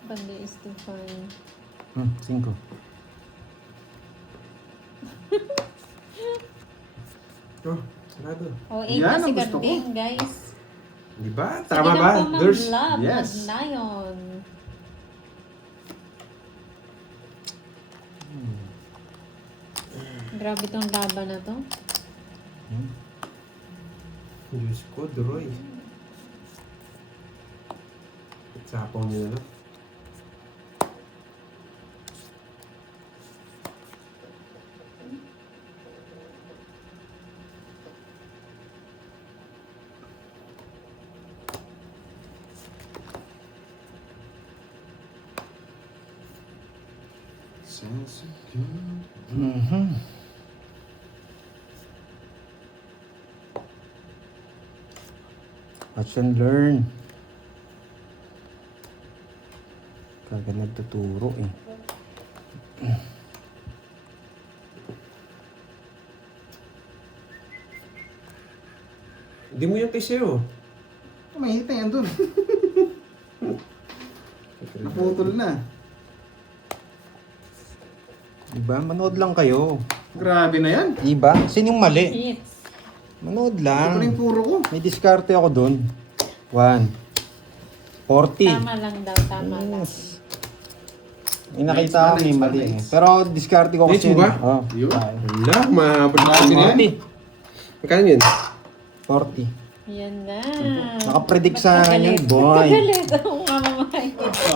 Banda is too fine. 5. Oh, sarado. Oh, 8 Yan na si ang gusto ko. Garding, guys. Di ba? Sige Tama na ba? po, Ma'am There's... Love, Yes. Lion. Grabe tong laban na to. Diyos ko, Droy. Sapaw niyo na lang. Watch and learn. Kaga nagtuturo eh. Hindi mo yung kay Seo. Mahita yan dun. Naputol na. Diba? Manood lang kayo. Grabe na yan. Diba? Sino yung mali? Hits. Manood Ito na lang. yung puro ko. May diskarte ako dun. 1. 40. Tama lang daw, tama lang. Yes. May nakita ako may mali eh. Pero diskarte ko Nice kasi. mo ba? Oh. Yun. Hala, mabalik Grabe na yan. 40. Magkano yun? 40. Yan na. Nakapredict sa akin yun, boy. Kagalit. Oo nga, mamay.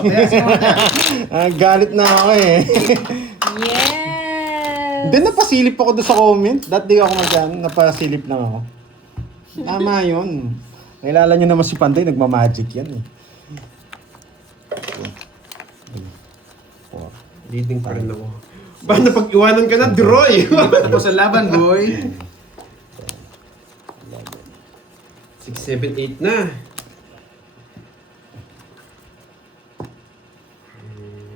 Kaya si Mama. Galit na ako eh. Yes! Hindi, napasilip ako doon sa comment. Dati ako mag-ano, napasilip lang ako. Tama yun. Nailala nyo naman si Panday, nagmamagic yan eh. Leading pa rin ako. Ba, napag-iwanan ka na, Droy! Tapos sa laban, boy. 7-8 na.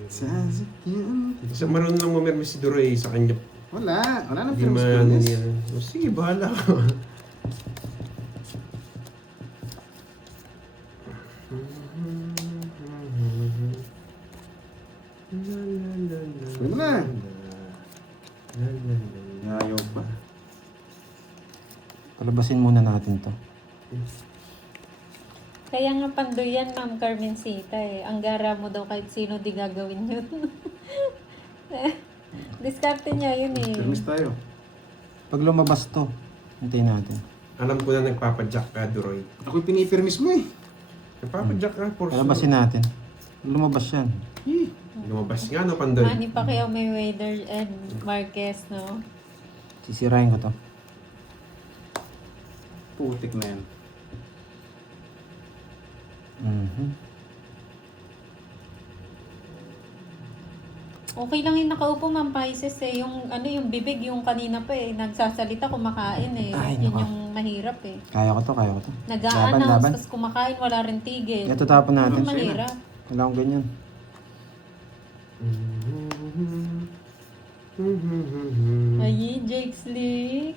Sasakyan. Kasi marunong lang mamirmi si Duroy sa kanya. Wala nang Hindi firmes man firmes. yan. O, sige, bahala ka. Pwede mo na. Ayaw pa. Palabasin muna natin to. Kaya nga pandoy yan, Ma'am Carmencita eh. Ang gara mo daw kahit sino di gagawin yun. Diskarte niya yun eh. Firmes tayo. Pag lumabas to, hintayin natin. Alam ko na nagpapadyak ka, Duroy. Ako'y pinipirmis mo eh. Nagpapadyak ka, for sure. Palabasin natin. Lumabas yan. Lumabas nga, no, Pandoy? Manny Pacquiao, Mayweather, and Marquez, no? Sisirain ko to. Putik na yan. Mhm. Okay lang yung nakaupo, Ma'am Pisces eh. Yung, yung bibig, yung kanina pa eh. Nagsasalita, kumakain eh. Ay, Yun nako. yung mahirap eh. Kaya ko to, kaya ko to. Nag-a-announce, tapos kumakain, wala rin tigil. Ito tapon natin. Yung mahirap. Wala akong ganyan. Ay, Jake Slick.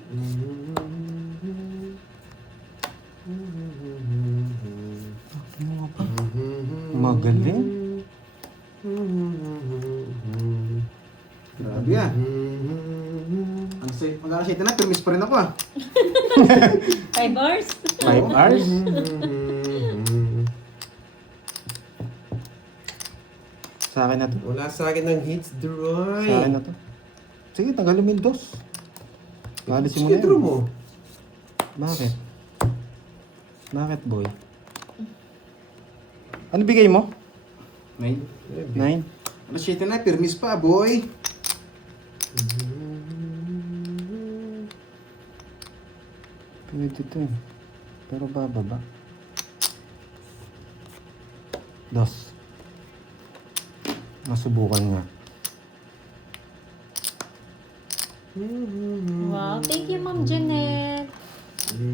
Magaling. Grabe ah. Mag-alas 7 na, firmes pa rin ako ah. 5 hours? 5 hours? Sa akin na to. Wala sa akin ng hits, Duroy. Sa akin na to. Sige, tanggalin mo yung dos. Kalisin mo na Sige, draw yun. mo. Bakit? Bakit, boy? Ano bigay mo? 9. 9? Alas 7 na, firmes pa boy. Pwede to eh. Pero bababa. Dos. Masubukan nga. Wow, thank you, Ma'am Jeanette.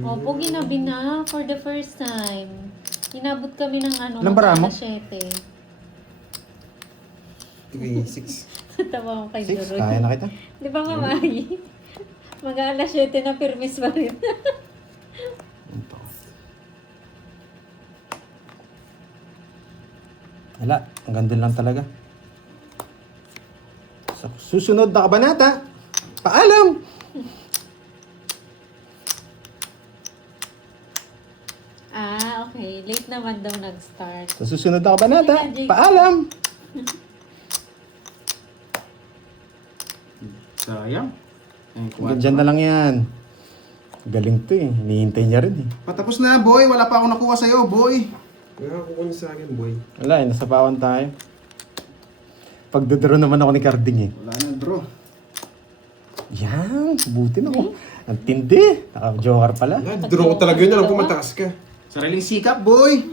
Opo, ginabi na for the first time. Inabot kami ng Ilang bara mo? alas 7. Okay, 6. Tawa ko kay 6? Duroy. Kaya na kita. Di ba, Ma'am Ai? Mag-alas 7 na permis pa rin. Ito. Wala. Ang ganda lang talaga. Sa susunod na kabanata, paalam! Okay. Late naman daw nag-start. Sa susunod na kabanata, Sige, Jake. paalam! Sayang. Hanggang dyan na lang yan. Galing to eh. Hinihintay niya rin eh. Patapos na boy, wala pa ako nakuha sa'yo boy. Wala ko kunin sa akin, boy. Wala eh, nasa pawan tayo. Pagdodoro naman ako ni Carding eh. Wala na draw. Yan, buti na ako. Ang tindi. Naka-joker pala. Wala, draw ko talaga yun. Alam ko mataas ka. Sariling sikap boy.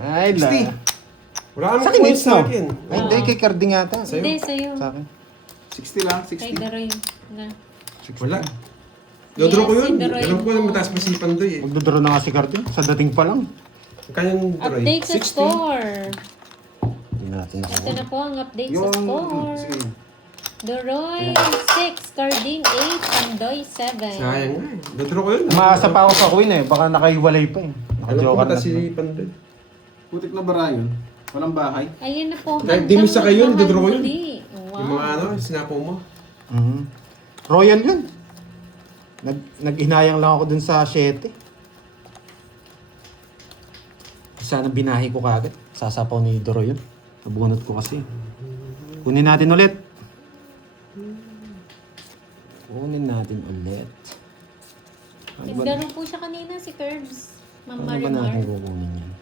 Ay, la. 60. Wala kang Sa akin, kunin it's sa no. akin. Ay, hindi, kay Carding ata. Hindi, sa'yo. Sa akin. 60 lang, Kay 60. Daroy. Na. Wala. Dodro ko Yes, yun. si Duroy. Alam ko yung mataas pa si Pandoy eh. Magdodoro na nga si Carding. Sa dating pa lang. Kanyang Duroy. Update sa 60. score. Hindi natin Ito nakuha. na po ang update sa Yung... score. Sige. Doroy 6, Carding 8, Pandoy 7. Sayang nga eh. Dodro ko yun. Umaasa pa ako sa queen eh. Baka nakahiwalay pa eh. Alam ko Naka-joker na. mataas si Pandoy. Putik na bara yun. Walang bahay. Ayun na po. Kahit di mo sa kayo, handang dodoro ko yun. huli. Yung mga ano, sinapo mo. Mhm. Royal yun. Nag-hinayang lang ako dun sa 7. Sana binahi ko kagad. Sasapaw ni Doro yun. Nabunot ko kasi. Kunin natin ulit. Kunin natin ulit. Ano ba, Nagdaro po siya kanina si Curbs. Ma'am ano ba natin Marimar. kukunin yan?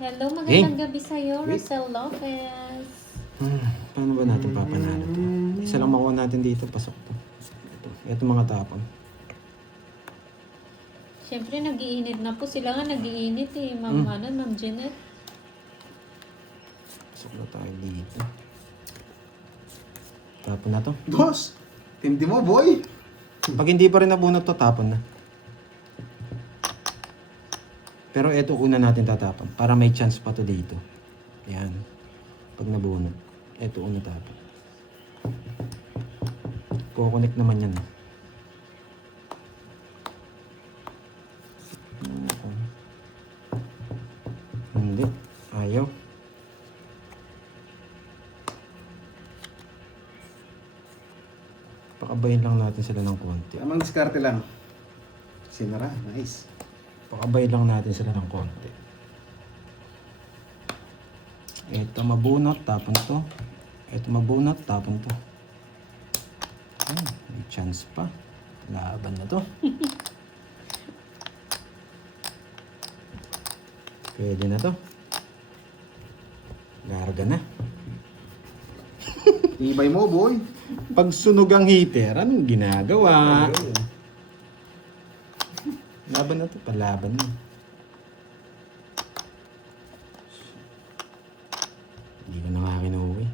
Hello, magandang gabi sa'yo, Rosel Lopez. Paano ba natin papanalo to? Isa lang makuha natin dito. Pasok to. Ito mga tapon. Siyempre, nag-iinit na po. Sila nga nag-iinit eh. Ma'am Jeanette. Pasok na tayo dito. Tapon na to. Boss, tindi mo boy. Pag hindi pa rin nabunot to, tapon na. Pero eto una natin tatapon para may chance pa to dito. Yan. Pag nabunot. Eto una tapon. Kukonek naman yan. Hindi. Ayaw. Pakabayin lang natin sila ng konti. Tamang diskarte lang. Sinara, nice. Pakabayin lang natin sila ng konti. Ito mabunot, tapon to. Ito mabunot, tapon to. May chance pa. Laban na to. Pwede na to. Larga na. Ibay mo, boy. Pag sunog ang heater, anong ginagawa? Laban na to, palaban na. Hindi ko na nga kinuwi.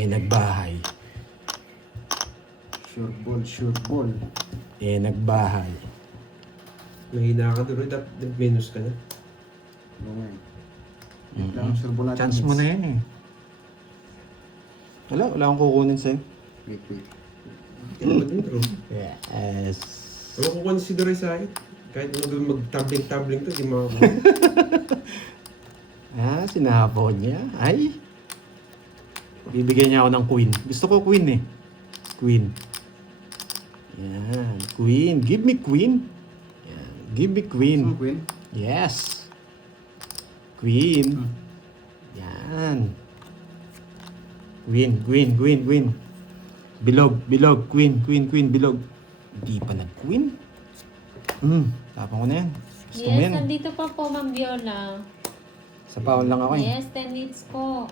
Nagbahay. Sure ball, sure ball. Nagbahay. Mahina ka doon. Dapat nag-Venus ka na. Oo nga. Lang, sure ball natin. Chance mo na yan eh. Wala akong kukunin sa'yo. Wait, wait. Kaya ba din, bro? Yes. Wala ko consider sa akin. Kahit mo doon mag-tabling-tabling to, di mga Sinapon niya. Ay. Bibigyan niya ako ng queen. Gusto ko queen eh. Queen. Yan. Queen. Give me queen. Yan. Give me queen. Saan, Queen? Yes. Queen. Yan. Queen, queen, queen, queen. Bilog, bilog, queen, queen, queen, bilog. Hindi pa nag-queen. Tapang ko na yan. Gusto mo Yes, yan. nandito pa po, Ma'am Viola. Sa paon lang ako eh. Yes, 10 minutes po.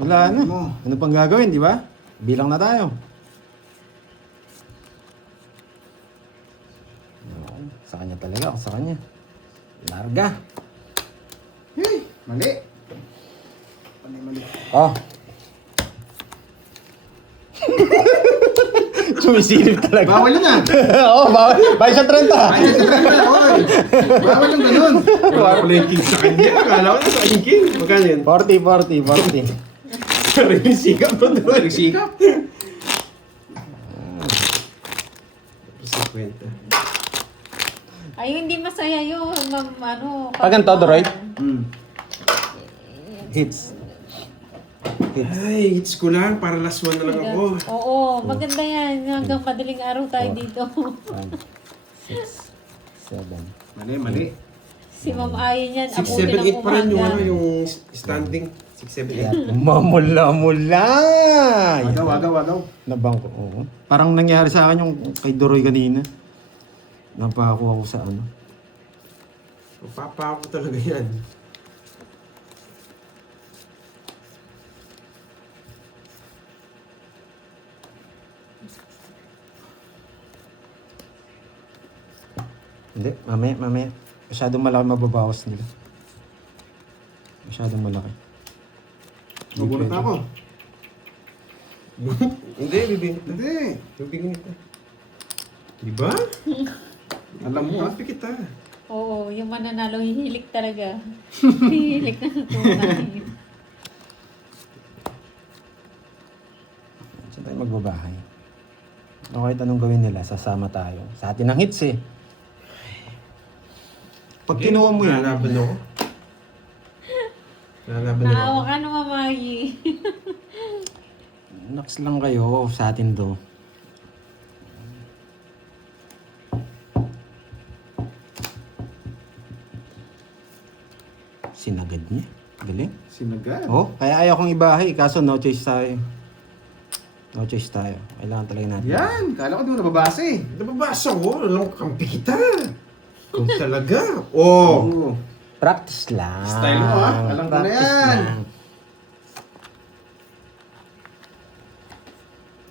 Wala na. Ano pang gagawin, di ba? Bilang na tayo. Sa kanya talaga, sa kanya. Larga. Hey, mali. Mali. Oh. Sumisilip talaga. Bawal yun ah. Oo, bawal. Bawal sa 30. Ay, sa trend na, oy. Bawal yung ganun. wala pala yung king sa kanya. Akala ko na sa aking king. Magkano yun? 40. Sorry, yung sikap mo doon. Nagsikap. Sa kwenta. Ay, hindi masaya yun, Ma'am, Pag ganito, Doroy? Eh, Hits. Ay, hits ko lang. Para last one na lang ako. Oo, maganda yan. Hanggang madaling araw tayo dito. 5, 6, 7. Mali. Si Ma'am Ayon yan, 6, abutin 7, ang 8 pa rin yung, umaga. yung standing. 6, 7, 8. Mamula-mula! Wagaw. Nabangko. Oo. Parang nangyari sa akin yung kay Doroy kanina. Napakuha ko sa ano. Papa ako talaga yan. Hindi, mamaya. Masyadong malaki mababawas nila. Masyadong malaki. Magulat na ako. Hindi, bibingit na. Hindi. Bibingit na. Diba? Alam mo ah. Happy kita. Oo, yung mananalo, hihilik talaga. Hihilik na tunay. Saan tayo magbabahay? O kahit anong gawin nila, sasama tayo. Sa atin ang hits eh. Pag kinuha mo yan, Lalaban ako. Lalaban ako. Naawa ka na, Mamayi. naks lang kayo sa atin to. Sinagad niya. Galing. Sinagad. Oh, kaya ayaw kong ibahay. Kaso no choice tayo. No choice tayo. Kailangan talaga natin. Yan. Kala ko di mo nababasa eh. Nababasa ko. Alam ko, kampi kita. Kung talaga. Oh. Oo. Practice lang. Style mo, ah. Alam ko na Practice yan. lang.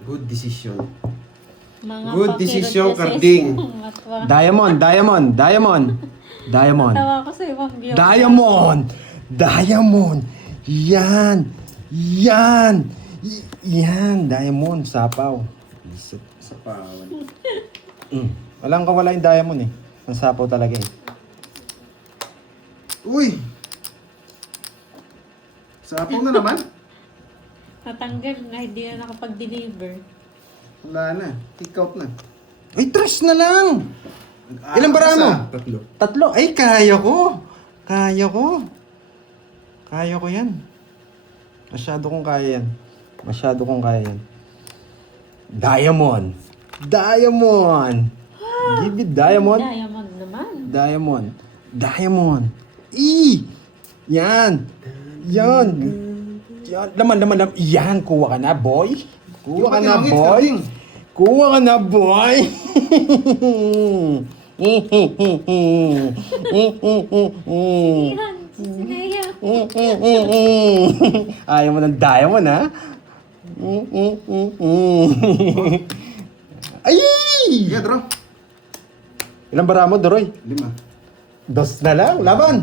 Good decision. Mga Good pakirot decision, kasi. Karding. Matwa. Diamond. Tawa ko sa ibang view. Diamond! Yan! Yan, diamond, sapaw. Isip. Sa pawan. Walang kawala yung diamond eh. Ang sapaw talaga eh. Uy! Sapaw na naman? Natanggal na, hindi na nakapag-deliver. Wala na. Kick out na. Ay, 3 na lang! Ilang bara mo? Tatlo. 3? Ay, kaya ko! Kaya ko! Kaya ko yan. Masyado kong kaya yan. Masyado kong kaya yan. Diamond! Diamond! Give me diamond! Diamond naman. Diamond! Diamond! Yan! Yan! Yan! Laman! Yan! Kuha ka na, boy! Kuha ka na, boy! Kuha ka na, boy! Yan, sinaya. Ayaw mo ng diamond, ha? Ay! Yeah, draw. Ilang bara mo, Doroy? 5. 2 na lang, laban!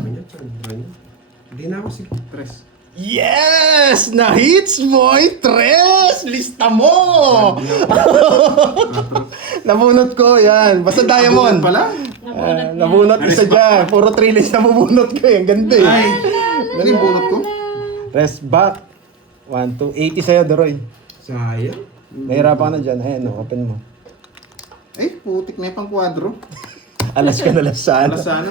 Hindi na ako si Tres. Yes! Na-hits, boy! 3! Lista mo! Nabunot ko, yan. Basta diamond. Pala? Nabunot niya. Nabunot isa dyan. Puro 3 list na bubunot ko. Ang ganda eh. Ay! Ano yung bunot ko? Rest back. 1, 2, 80 sa'yo, Doroy. Sayang. Nahirapan ka na dyan. Ayan, open mo. Ay, putik na yung pang kwadro. Alas ka na lang sana. Alas sana.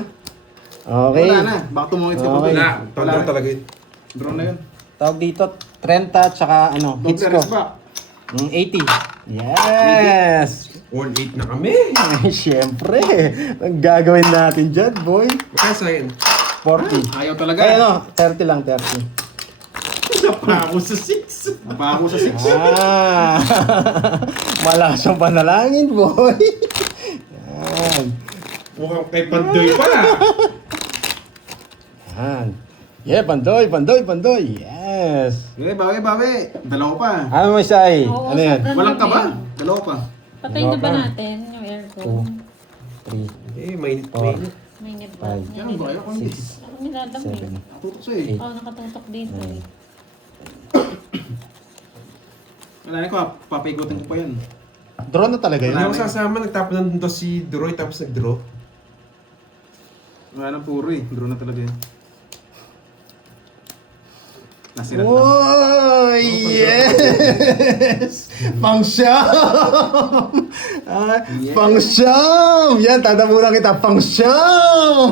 Okay. Wala na. Baka tumungit ka pa. Okay. Wala. Wala talaga yun. Draw na yun. Tawag dito, 30 tsaka ano, hits Double ko. rest back. 80. Yes! 1-8 na kami. Ay, syempre. Ang gagawin natin dyan, boy. Kaya sa'yo. 40. Ayaw talaga. Ay, ano, 30 lang, 30. Pa ako sa 6. Pa ako sa 6. Ah! Malakas ang panalangin, boy. Yan. Mukhang kay Pandoy pala. Yan. Yeah, pandoy. Yes. Eh, bawi. Dalawa pa. Ano mo, Isay? Oo, Ano yan? sobrang Walang ka ba? lamig. Dalawa pa. Patay na ba natin yung aircon? 3, Mainit. Oh. Mainit Five. ba? Yan ba? Ayaw ko hindi. 6, Ako niladamig. 7, Tutok siya eh. Oo, nakatutok dito eh. Wala ko, papaikutin ko pa yan. Draw na talaga Hindi yun. ako sasama. Nagtapon ng dos si Duroy tapos nag-draw. Wala nang puro eh. Draw na talaga yan. Nasirat na. Oh, yes! Pang-siyam! Yes. Pang-siyam! Yan, tatapunan kita. Pang-siyam!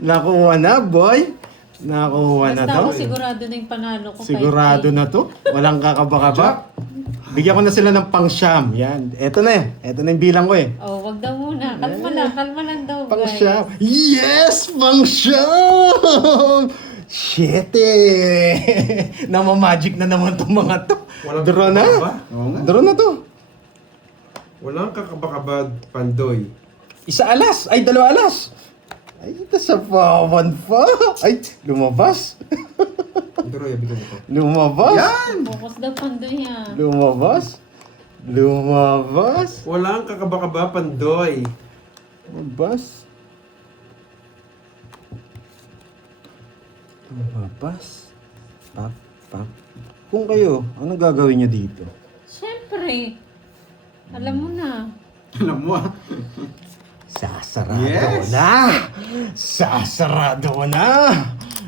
Nakuha na, boy. Nakuha na Basta to. ako sigurado na yung panalo ko. Sigurado 5K. na to. Walang kakaba-kaba. Bigyan ko na sila ng pang-siyam. Yan. Eto na eh. Eto na yung bilang ko eh. Oh, wag daw muna. Kalma lang daw, guys. Pang-siyam. Yes! Pang-siyam! Shit eh! Namamagic na naman itong mga to. Walang Draw na. kakaba? Oo nga. Draw na to. Walang kakabakabad Pandoy. Isa alas. Ay, 2 alas. Ay, ito sa pawan pa. Ay, lumabas. Duroy, bigyan mo ko. Lumabas. Yan! Focus daw pando niya. Lumabas. Walang kakabakaba Pandoy. Lumabas. Pap. Kung kayo, anong gagawin nyo dito? Siyempre. Alam mo na. Alam mo ah. Sasarado Yes! na! Sasarado na!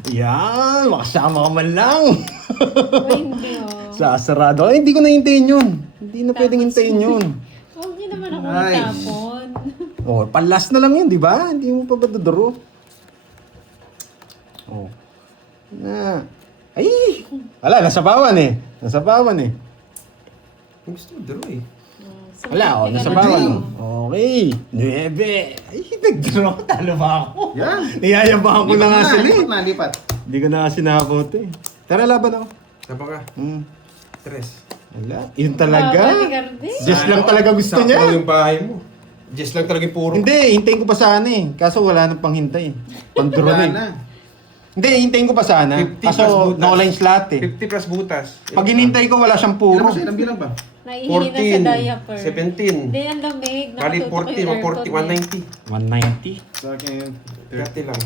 Yan! Makasama ka man lang! O hindi oh. Sasarado. Ay, hindi ko nahintayin yun. Hindi na pwedeng hintayin yun. Huwag niyo naman ako Ay. matapon. Oh, palas na lang yun, di ba? Hindi mo pa ba dodoro? Oh. Na. Ay! Wala, nasa bawan eh. Nasa bawan eh. Ang gusto mo, Duroy. Wala, oh, nasa bawan. Okay. 9. Ay, nag-draw. Talo ba ako? Yan. Niyayabahan ko na nga sila eh. Lipat. Hindi ko na nga sinabot eh. Tara, laban ako. Sapa ka? Hmm. Tres. Wala. Yun talaga. Garde. Just lang talaga gusto Sakto niya. yung bahay mo. Just lang talaga yung puro. Hindi, hintayin ko pa sana eh. Kaso wala nang panghintay. Panduro na Wala eh. na. Hindi, hintayin ko pa sana. 50 plus Kaso butas. no-lines lahat eh. 50 plus butas. Pag hinintay ko, wala siyang Ilan puro. ba siya? Ilang bilang ba? Naihina sa diaper. 17. Hindi, ang lamig. Kali Nakatutok yung 40, 140, 190. 190. 190. Sa akin. 30 lang.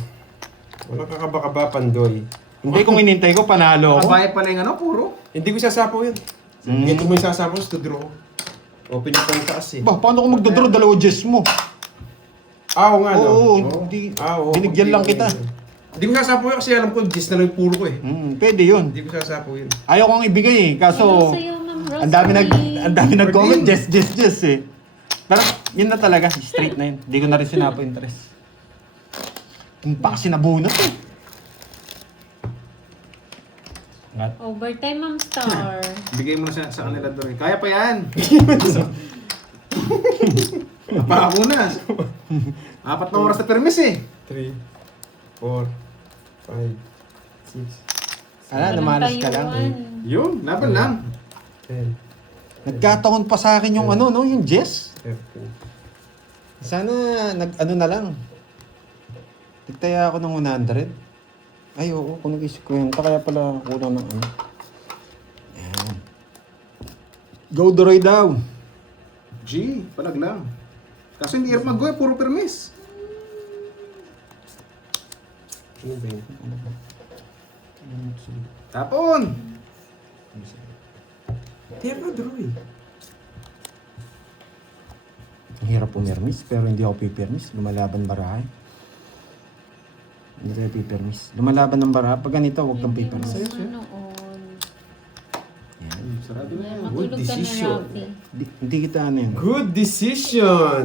Walang kakaba-kaba Pandoy. Hindi, kung hinintay ko, panalo ako. Kabayan pa na yung ano, puro. Hindi ko sasapaw yun. Ito mo yung sasapaw to draw. Open yung point taas eh. Bah, paano kung magdodraw dalawa Jess mo? Oo nga, no? Oo, hindi. Binigyan lang kita. Hindi ko sasapaw yun kasi alam ko, Jess na lang yung pulo ko eh. Pwede yun. Hindi ko sasapaw yun. Ayaw kong ibigay eh, kaso Hello sa'yo, Ma'am Rosemary. ang dami nag-comment, Jess eh. Pero yun na talaga, straight na yun. Hindi ko na rin sinapo interest. Yung pa kasi nabunot eh. Overtime, Ma'am Star. Bigay mo na sa kanila doon. Kaya pa yan. Napako na. 4 na oras na permis eh. 3, 4, 5, 6, Ala, namalas ka lang. Yun, laban lang. 10, Nagkataon pa sa akin yung ano, no, yung Jess. 13. Sana nag-ano na lang. Nagtaya ako ng 100. Ay, oo, kung nag-isip ko yun. Kaya pala kulang ng ano. Ayan. Go Doroy daw. G, palag lang. Kasi hindi hirap mag-go eh, puro permis. Ano ba yun? Tapon! Kaya pa draw eh. Ang hirap pumirmis, pero hindi ako pipirmis. Lumalaban barahay. Hindi tayo pipirmis. Lumalaban ng barahay. Pag ganito, huwag kang pipirmis. Noon. Ayan. Sarado na yan. Matulog ka na, decision. Rafi. Hindi kita ano yan. Good decision!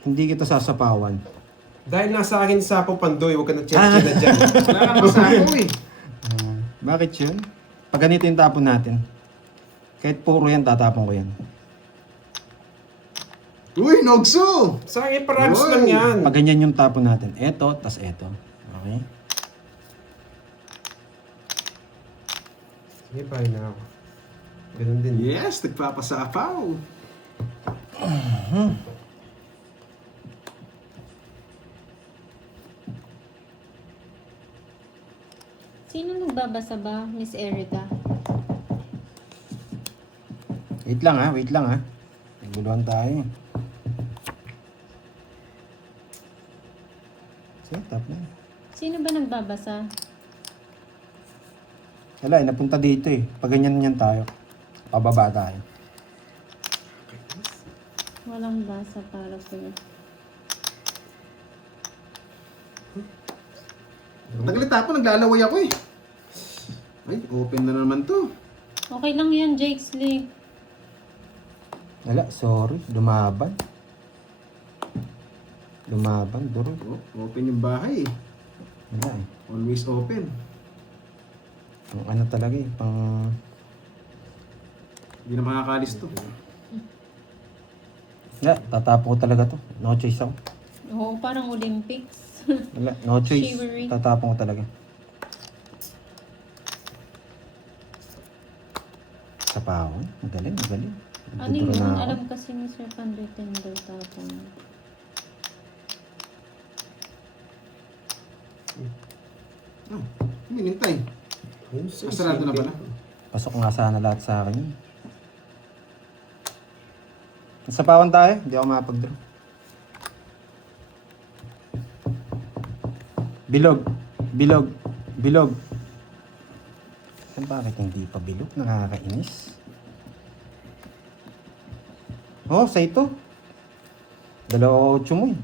Hindi kita sasapawan. Dahil nasa akin sapaw pandoy, huwag ka na check na dyan. Wala ka naman sa ako eh. Bakit yun? Pag ganito yung tapon natin. Kahit puro yan, tatapon ko yan. Uy, Nogso! Sa akin, paragos Uy. lang yan. Pag ganyan yung tapon natin. Eto, tas eto. Okay? Sige, pahin na ako. Ganun din. Yes, nagpapasapaw. Sino nagbabasa ba, Miss Erica? Wait lang ha, wait lang ha. Naguluhan tayo. Sige, tap na. Sino ba nagbabasa? Wala, napunta dito eh. Pag ganyan tayo. Pababa tayo. Walang basa para sa'yo. Nagalit ako, naglalaway ako eh. Ay, open na naman to. Okay lang yan, Jake Slick. Wala, sorry. Lumaban. Lumaban, duro. Oh, open yung bahay eh. Wala eh. Always open. Ang ano talaga eh. Pang... Hindi na makakalis to. Wala, tatapo ko talaga to. No choice ako. Oo, parang Olympics. Wala, no choice. Shivery. Tatapon ko talaga. Sa pawon. Magaling, magaling. Ano Duduro yun? na ako. Alam kasi ni Sir Pandoy Tender tapon. Oh, minintay. Yun, so Sarado na simple. pala. Pasok nga sana lahat sa akin yun. Sa pawon tayo. Hindi ako makapag-draw. Bilog. Bilog. Bilog. Bakit hindi pa bilog? Nakakainis. Oh, sa ito. 2.8 mo eh.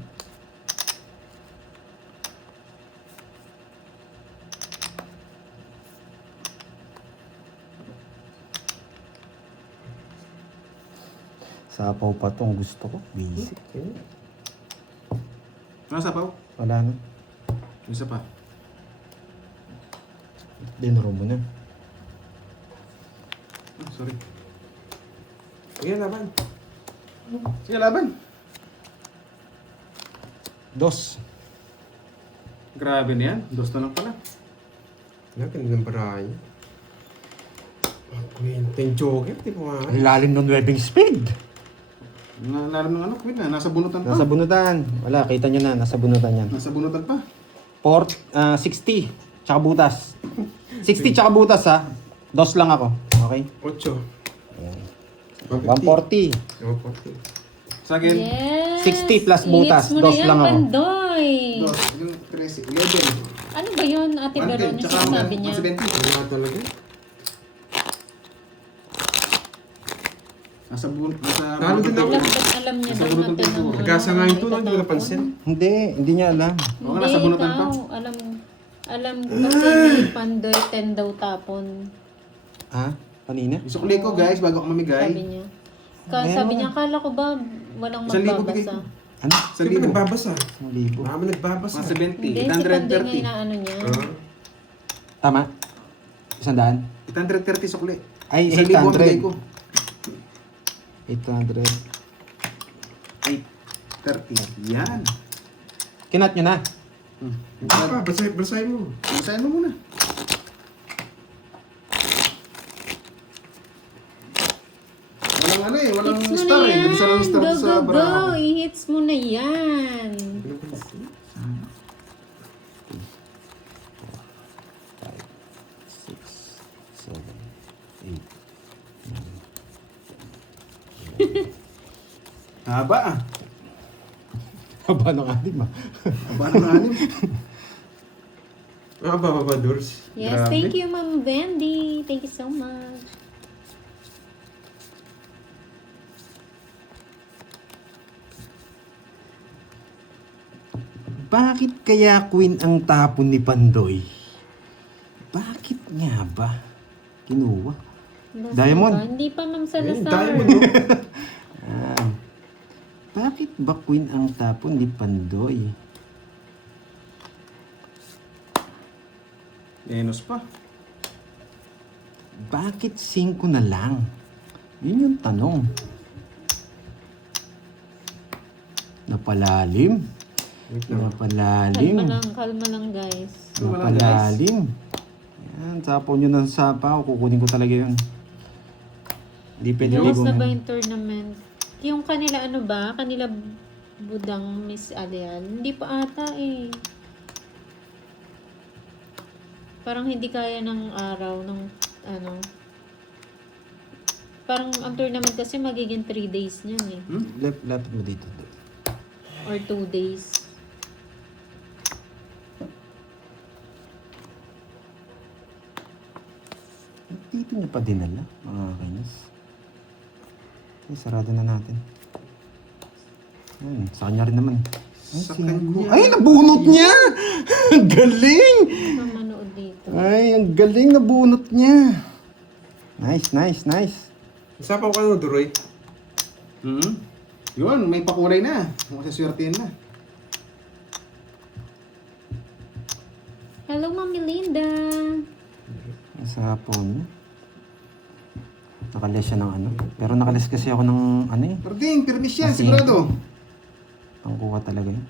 Sapaw pa tong gusto ko. Basic. Yun. Ano sapaw? Wala na. Isa pa. Dinuro mo na. Oh, sorry. Sige, laban. Sige, laban. 2. Grabe na yan. 2 na lang pala. Wala, ganun ang barahan niya. Kwenta yung joker, di ba? Ang lalim ng webbing speed. Nalalam ng ano, Queen na. Nasa bunutan pa. Nasa bunutan. Wala, kita nyo na. Nasa bunutan yan. Nasa bunutan pa. 60. Tsaka butas. 60 tsaka butas ha. 2 lang ako. Okay? 8. Ayan. 140. 140. 140. Sa akin. Yes! 60 plus butas. I-hits mo na 2 yan, lang ako. Pandoy! 2, yung 13, 11. Ano ba yun, Ate Veron? Yung sinasabi niya? 170. Wala talaga. Talo din ako. Alam niya Nasa daw bunot ng natin pinto. ang Nagkasa nga yun to, no? Hindi ko napansin. Hindi niya alam. Oo, Hindi, nasa bunutan pa. ikaw. Alam kasi ni Pandoy 10 daw tapon. Ha? Kanina? Isukli ko guys, bago ako mamigay. Sabi niya. Sabi niya, akala ko ba walang 1,000 bigay ko. magbabasa? Ano? Saan ba nagbabasa? 1,000. Mama nagbabasa. Mga 70, Hindi, si Pandoy nga 830. inaano niya. Ah. Tama? 100? 830 sukli. Ay, 1,000 ang bigay ko. 800. 830. Yan. Kinat nyo na. Hindi pa, basahin mo. Basahin mo muna. Walang ano eh, walang Hits mo star na eh. yan. Bisa lang star Go, sa go, bra go. ko. I-hits mo na yan. 5, 6, 7, 8. Haba ah. Haba ng anim ah. Haba ng anim. Ah, bababadors. Yes, Grabe. thank you, Ma'am Wendy. Thank you so much. Bakit kaya queen ang tapon ni Pandoy? Bakit nga ba? Kinuha. Nasa Diamond. ba? Hindi pa, Ma'am Ayun, Salazar. diamond, no? Ah, bakit ba queen ang tapon ni Pandoy? Menos pa. Bakit 5 na lang? Yun yung tanong. Napalalim. Wait lang. Napalalim. Kalma lang, guys. Napalalim. Yan, sapon nyo ng sapaw. Kukunin ko talaga yun. Hindi pwede Bukas na ligo ba na. yung tournament? Yung kanila ano ba? Kanila budang Miss Alian? Hindi pa ata eh. Parang hindi kaya ng araw ng ano. Parang ang tournament kasi magiging 3 days niyan eh. Lapit mo dito. Or 2 days. Dito niya pa dinala, mga kainis. Ay, sarado na natin. Ayun, sa kanya rin naman. Ay, Sa sinabu- kanya. Ay, nabunot niya! Ang galing! Mamanood dito. Ay, ang galing nabunot niya. Nice, nice, nice. Sapaw ka na, Duroy. Yun, may pakulay na. Masaswertihin na. Hello, Ma'am Melinda. Sa hapon. Nakales siya ng ano. Pero nakales kasi ako ng ano eh. Parding, permis yan, Kasi- sigurado. Pangkuha talaga yun.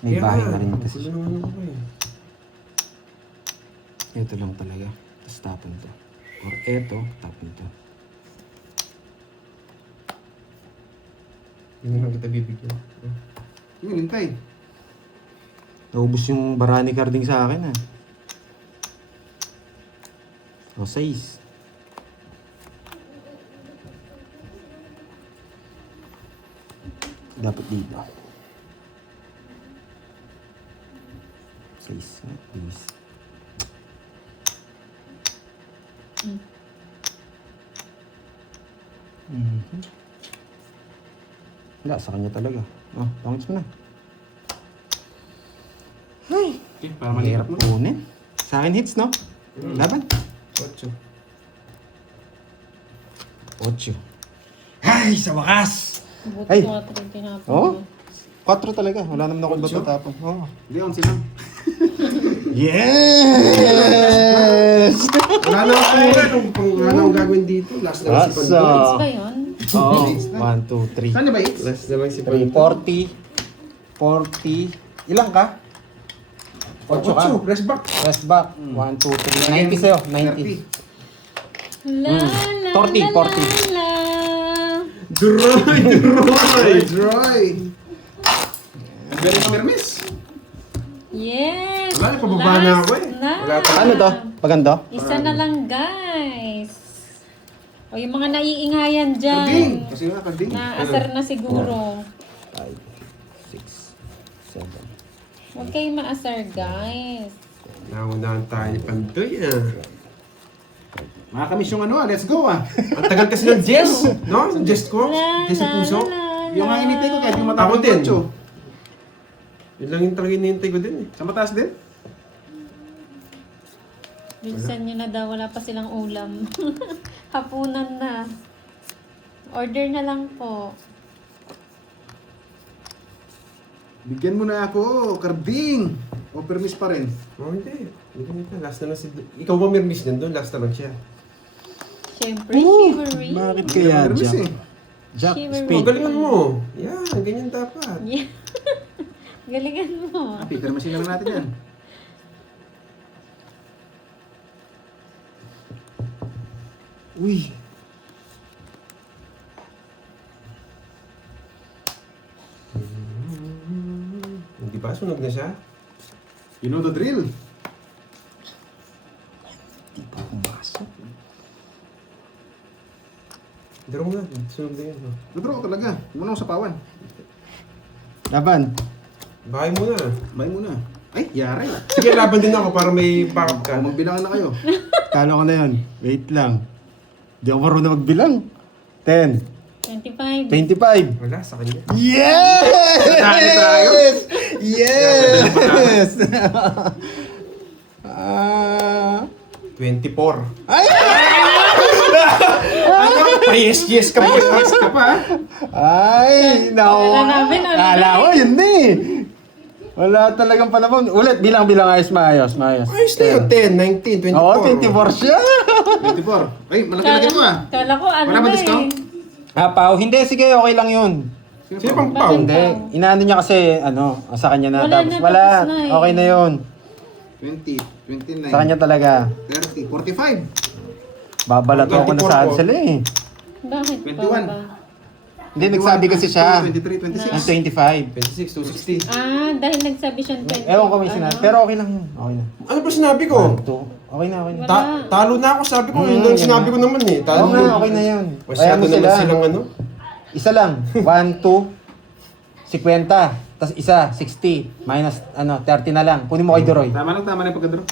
May bahay na rin kasi siya. Wala naman ako eh. Ito lang talaga. Tapos tapon to. Or eto, tapon to. Hindi lang kita bibigyan. Yun, hintay. Naubos yung barani carding sa akin ah. O, 6. Dapat dito. 6. Please. Mhm. Wala, sa kanya talaga. Oh, pangits mo na. Okay, para Mahirap mahirap mo. kunin. Sa akin hits, no? Laban. 8. 8. Ay, sa wakas! Buti Ay. 4 yung tinapon Oh? mo. 4 talaga. Wala naman ako Otso? batatapon. Oh. Hindi, 11 lang. Yes! Wala na ako kung ano ang gagawin dito. Last na lang si Asa. Pandoy. Hits ba yun? Oo. Hits na. 1, 2, 3. Saan na ba hits? Last na lang si 3, Pandoy. 40. Ilang ka? 8 ka. 8, press back. Press back. 1, 2, 3. 90 sa'yo. 90. 30. La, la, 40, la, 40. la, la. Duroy! Duroy! Droy! Ang galing ng permis. Yes! Wala, pababa na ako eh. Wala pa. Ano to? Paganda? Isa na lang, guys. O yung mga naiingayan Parding. dyan. Kasi nga, parding. Naasar na siguro. 5, 6, 7. Huwag kayong maasar, guys. Naunahan tayo ni Pandoy ah. Makakamiss yung ano, let's go ah. Ang tagal kasi ng Jess, no? Yung Jess ko, La, Jess la, Puso. la, la, Yung ang inintay ko kahit yung Ako matapos din. kotso. Yun lang yung talaga hinihintay ko din eh. Sa mataas din? Bilisan nyo na daw, wala pa silang ulam. Hapunan na. Order na lang po. Bigyan mo na ako, Karding. O permis pa rin. Oh, hindi. Hindi. Last na lang si... Ikaw ba mirmis nandun? Last na lang siya. Siyempre, chivalry. Bakit Hindi kaya naman permis Jack? eh. Jack, Shiver. Oh, speed. galingan mo. Yan, ganyan dapat. Yeah. Galingan mo. Happy, permisin na lang natin yan. Uy. Hindi ba? Sunog na siya? You know the drill. Di pa pumasok. Daro mo na. Sunog na yun. oh. Nagro ko talaga. Huwag mo na akong sapawan. Laban. Bahay mo na. Bay mo na. Ay, yari. Sige, laban din ako para may backup ka. O, magbilangan na kayo. Kala ko na yun. Wait lang. Di ako marunong magbilang. 10. 25. 25. Wala, sa kanya. Yes! Dali tayo. Yes! Ah. 24. Ay! Pa-yes ka po. Yes ka pa. Ay! Naku. Wala namin, wala Kala ko, namin. yun na eh. Wala talagang panahon. Ulit, bilang ayos, maayos. Ayos na yun. 10, 19, 24. Oo, 24 siya. 24. Ay, malaki-laki mo ah. Kala ko ano Wala ba na discount? Ah, Pao, hindi. Sige, okay lang yun. Sino pang Bakit? pao? Hindi. Inaano niya kasi, sa kanya na. Wala Tapos, na, wala. tapos na eh. Okay na yun. 20, 29, Sa kanya talaga. 30, 45. Babalato ko na 24 saan po. sila eh. Bakit 21. pa ba? Hindi, nagsabi kasi siya. 23, 26. Ang 25. 26, 260. Ah, dahil nagsabi siya 20. Ewan ko may sinabi. Pero okay lang yun. Okay na. Ano ba sinabi ko? 1, 2. Okay na, okay na. Wala. Talo na ako, sabi ko. Yun ang sinabi ko naman eh. Talo Oo nga, okay na yun. Kaya Masyado mo naman sila. silang ano. Isa lang. 1, 2, 50. Tapos isa, 60. Minus, 30 na lang. Kunin mo kay Doroy. Tama na yung pagka-draw.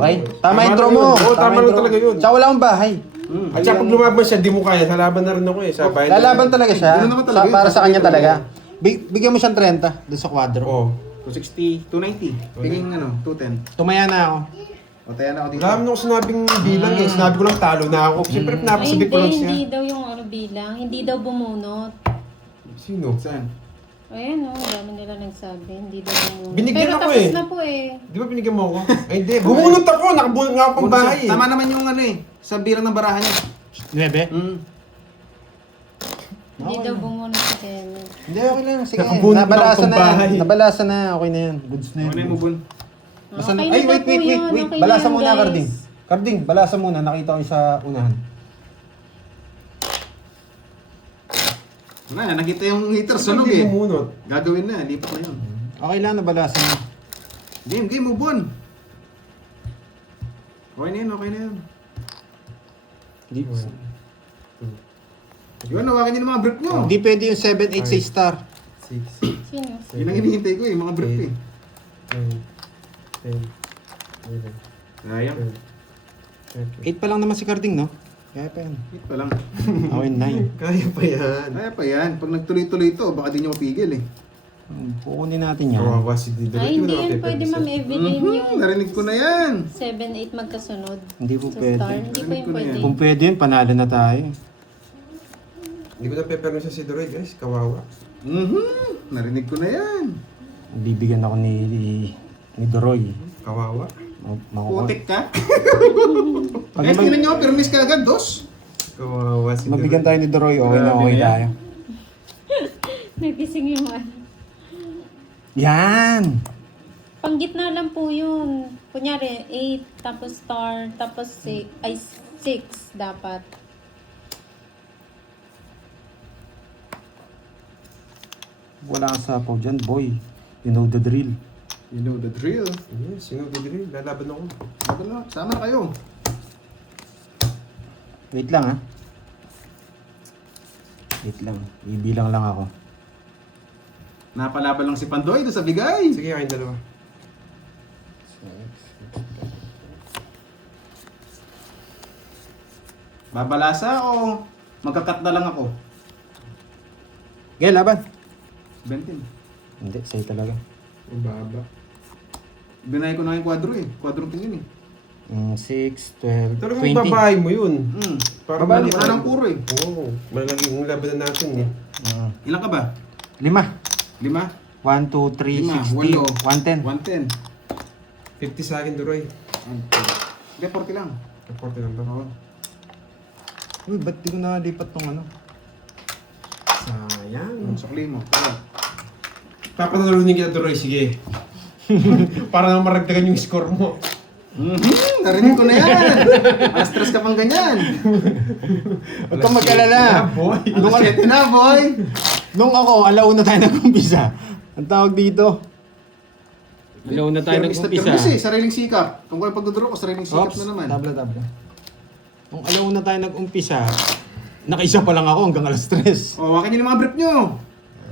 Okay? Tama Tama intro lang mo. yun. Oo, tama lang intro. talaga yun. Tsaka wala akong bahay. At saka pag lumaban siya, di mo kaya. Sa laban na rin ako eh. Sa bayan. Lalaban talaga siya. Ganun naman talaga yun. Para sa kanya talaga. Bigyan mo siyang 30 doon sa kwadro. Oo. 260, 290. Biging 210. Tumaya na ako. O, tayo na ako dito. Wala naman ako sinabing bilang eh. Sinabi ko lang talo na ako. Siyempre Ay, pinapasabi ko lang siya. hindi daw yung bilang. Hindi daw bumunot. Sino? Saan? Ayan o, dami nila nagsabi. Hindi daw bumunot. Binigyan Pero ako tapos eh. na po eh. Di ba binigyan mo ako? Ay hindi. Bumunot ako. Nakabunot nga ako pang bahay eh. Tama naman yung sa bilang ng barahan niya. 9? Hindi daw bumunot si Kenneth. Hindi, okay lang. Sige. Nakabunot na Nabalasa akong na. bahay. Nabalasa na. Okay na yan. Goods na Ano yan. yung mubun? Basta Okay na ay, daw wait. po yun. Okay na Balasa yan, muna, guys. Carding. Carding, balasa muna. Nakita ko yung sa unahan. Wala, nakita yung heater, sunog Hindi eh. bumunot. Gagawin na, lipat na yun. Okay lang, nabalasa na. Game, mubun. Okay na yun. Hindi, Yun, hawakan niyo ng mga brief nyo. hindi pwede yung 7, 8 sa star. 6, Sino? Yun ang hinihintay ko mga brief eh. 9, 10, 11, Sayang. 8 pa lang naman si Carding, no? Kaya pa yan. Hit pa lang. Okay, 9. Kaya pa yan. Kaya pa yan. Pag nagtuloy-tuloy ito, baka di nyo mapigil eh. Pukunin natin yan. Kawawa si Dido. Ay, hindi yan pwede ma'am. Everyday yung Narinig ko na yan. 7-8 magkasunod. Hindi po Sa pwede. star. Hindi po Narinig yung ko na pwede. yan. Kung pwede yun, panalo na tayo. Hindi ko na peperno siya si Doroy guys. Kawawa. Narinig ko na yan. Bibigyan ako ni Doroy. Kawawa. Putik ka. Pag Kahit tingnan nyo, permis ka agad, dos. Kawawa si Doroy. mabigyan tayo ni Doroy, okay na Grabe okay na yan. tayo. Nagising yung ano. Yan! Panggitna lang po yun. Kunyari, 8, tapos star, tapos 6 dapat. Wala kang sapaw dyan, boy. You know the drill. You know the drill. Yes, sino Doroy? Lalaban ako. Sama na kayo. Wait lang, ha? Wait lang. Ibilang lang ako. Napalaban lang si Pandoy doon sa bigay. Sige, kayong dalawa. Babalasa o magkakat na lang ako? Okay, laban. 20. Hindi, sa'yo talaga. Ang baba. Binay ko na yung kwadro eh. Kwadro tingin eh. 6, 12, Talagang 20. babae mo yun. Para Babae wala mo. ng puro eh. Oo. Malagay yung laban na natin eh. Ilan ka ba? 5. 5? 1, 2, 3, Lima, 60, 110. 110. 50 sa akin, Duroy. Hindi, 40 lang. Report lang to. Oo. Uy, ba't di ko nakalipat tong ano? Sayang. Sukli mo. Kaya. Papatalunin kita, Duroy. Sige. Para naman maragdagan yung score mo. Narinig ko na yan. Stress ka pang ganyan. Huwag kang mag-alala. boy. Alas 7 na, boy. Nung ako, alauna tayo nag-umpisa. Ang tawag dito. Alauna tayo Permis na nag-umpisa. permis eh. Sariling sikap. Kung kayo pagduduro ko, sariling sikap Oops, na naman. tabla. Nung alauna tayo nag-umpisa, nakaisa pa lang ako hanggang alas 3. O, wakin niyo yung mga brief nyo.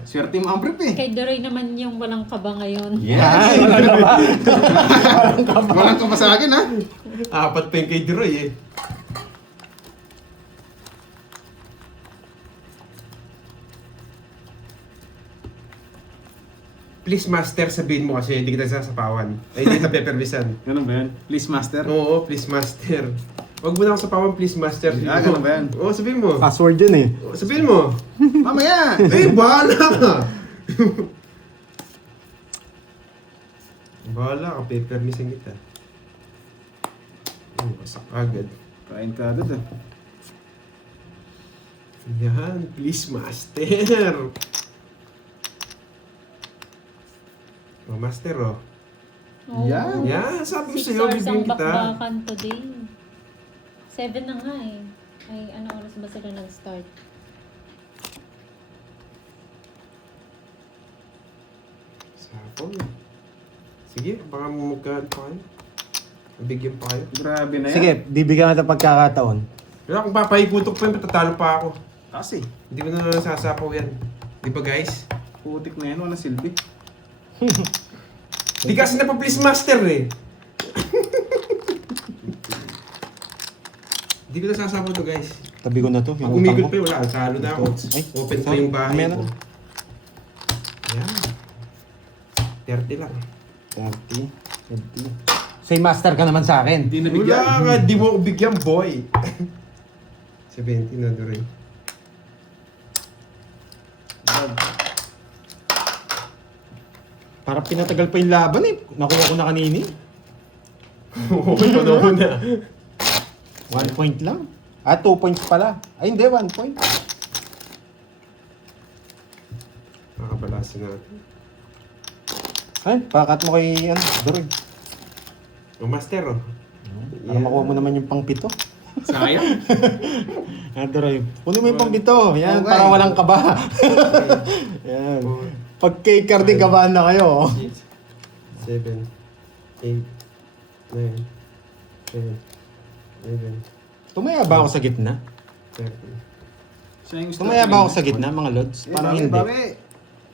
Swerte yung mga brief eh. Kay Doray naman yung walang kaba ngayon. Yes! Walang ka pa sa akin ha. Apat pa yung kay Duroy eh. Please master, sabihin mo kasi hindi kita sasapawan. Ay, hindi kita pepermisan. Ganun ba yan? Please, master. Oo, please master. Huwag mo na ako sapawan, please master. Ah, ganun ba yan? Oo, sabihin mo. Password yun eh. Oo, sabihin mo. Mamaya. Eh, bahala ka! Bahala ka, pepermisan kita. Wasak agad. Kain ka agad ah. Yan, please master. Oh, master oh. Oo. Yan. Yan, sabi ko 6 sa'yo, hours ang bibigyan kita. bakbakan today. 7 na nga eh. Ay, ano oras ba sila nag-start? Sapong. Sige, baka magkaan pa kayo. Bigyan pa kayo. Grabe na yan. Sige, bibigyan kita pagkakataon. Kaya kung papaikutok pa yun, matatalo pa ako. Kasi, Hindi ko na sasapaw yan. Di ba guys? putik na yan. Walang silbi. Di kasi na pa please master eh. Hindi ko na sasapaw to guys. Tabi ko na to. Pag Yung utang umikot mo. pa yun, wala. Talo na ako. Ay, Open pa sorry. yung bahay Mamaya ko. na. Yan. 30 lang. 30, 50. Say master ka naman sa akin. Hindi nabigyan. Wala ka, di mo ako bigyan boy. 70 na rin. Parang pinatagal pa yung laban eh. Nakuha ko na kanini. Oo, ito na. 1 point lang. 2 points pala. Ay hindi, 1 point. Makabalasin natin. Ay, pakat mo kay Doroy. O master oh. Para makuha mo naman yung pang-pito. Sayang. Doroy, kunin mo yung pang-pito. Yan, Okay. para walang kaba. Yan. Pag kay Cardi, kabahan na kayo. 7, 8, 9, 10, 11, Tumaya ba ako sa gitna? 13. Siya yung gusto Tumaya ko ba ako rin. sa gitna, mga lods? Eh, Parang bawi, hindi. bawi.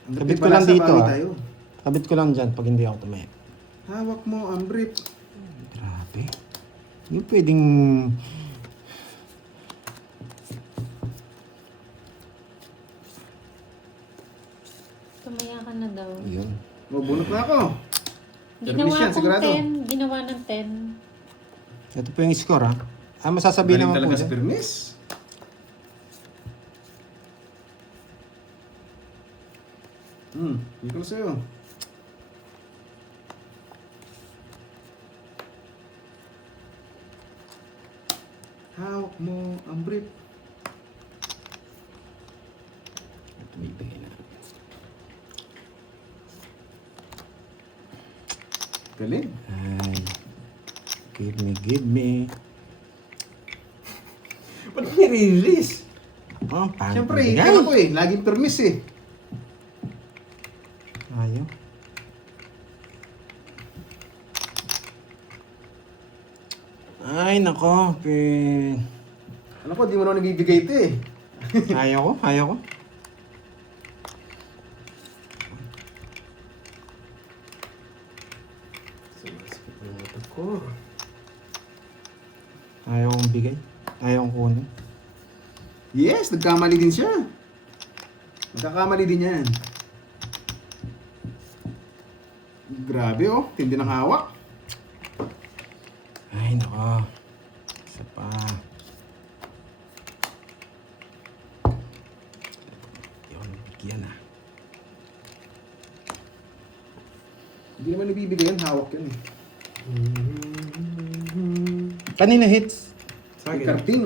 Kabit ko Balasa, lang dito, bawi ah. tayo. Kabit ko lang dyan pag hindi ako tumaya. Hawak mo ang brief. Grabe. Hindi pwedeng... Tumaya ka na daw. Yun. Mabunot na ako. Ginawa Permission, kong sigurado. 10. Ginawa ng 10. Ito po yung score, ha? Masasabihin Galing naman po talaga sa dyan. permis. Hindi ko sa'yo. Hawak mo ang brief. Ito bibigay na. Galing. Ay. Give me. Ba't nire-release? Oh, pangit Siyempre, bigay. ikaw ako eh. Laging permis eh. Ayaw. Ay, nako. Alam ko, di mo naman nabibigay ito eh. Ayaw ko. Sumasakit ang mata ko. Ayaw kong bigay. Ayaw ko kunin. Yes, nagkamali din siya. Nagkakamali din yan. Grabe oh, tindi ng hawak. Ay, nako. Isa pa. Yun, bigyan na. Hindi naman ibibigay yan, hawak yan eh. Kanina hits. Sa May akin. karting.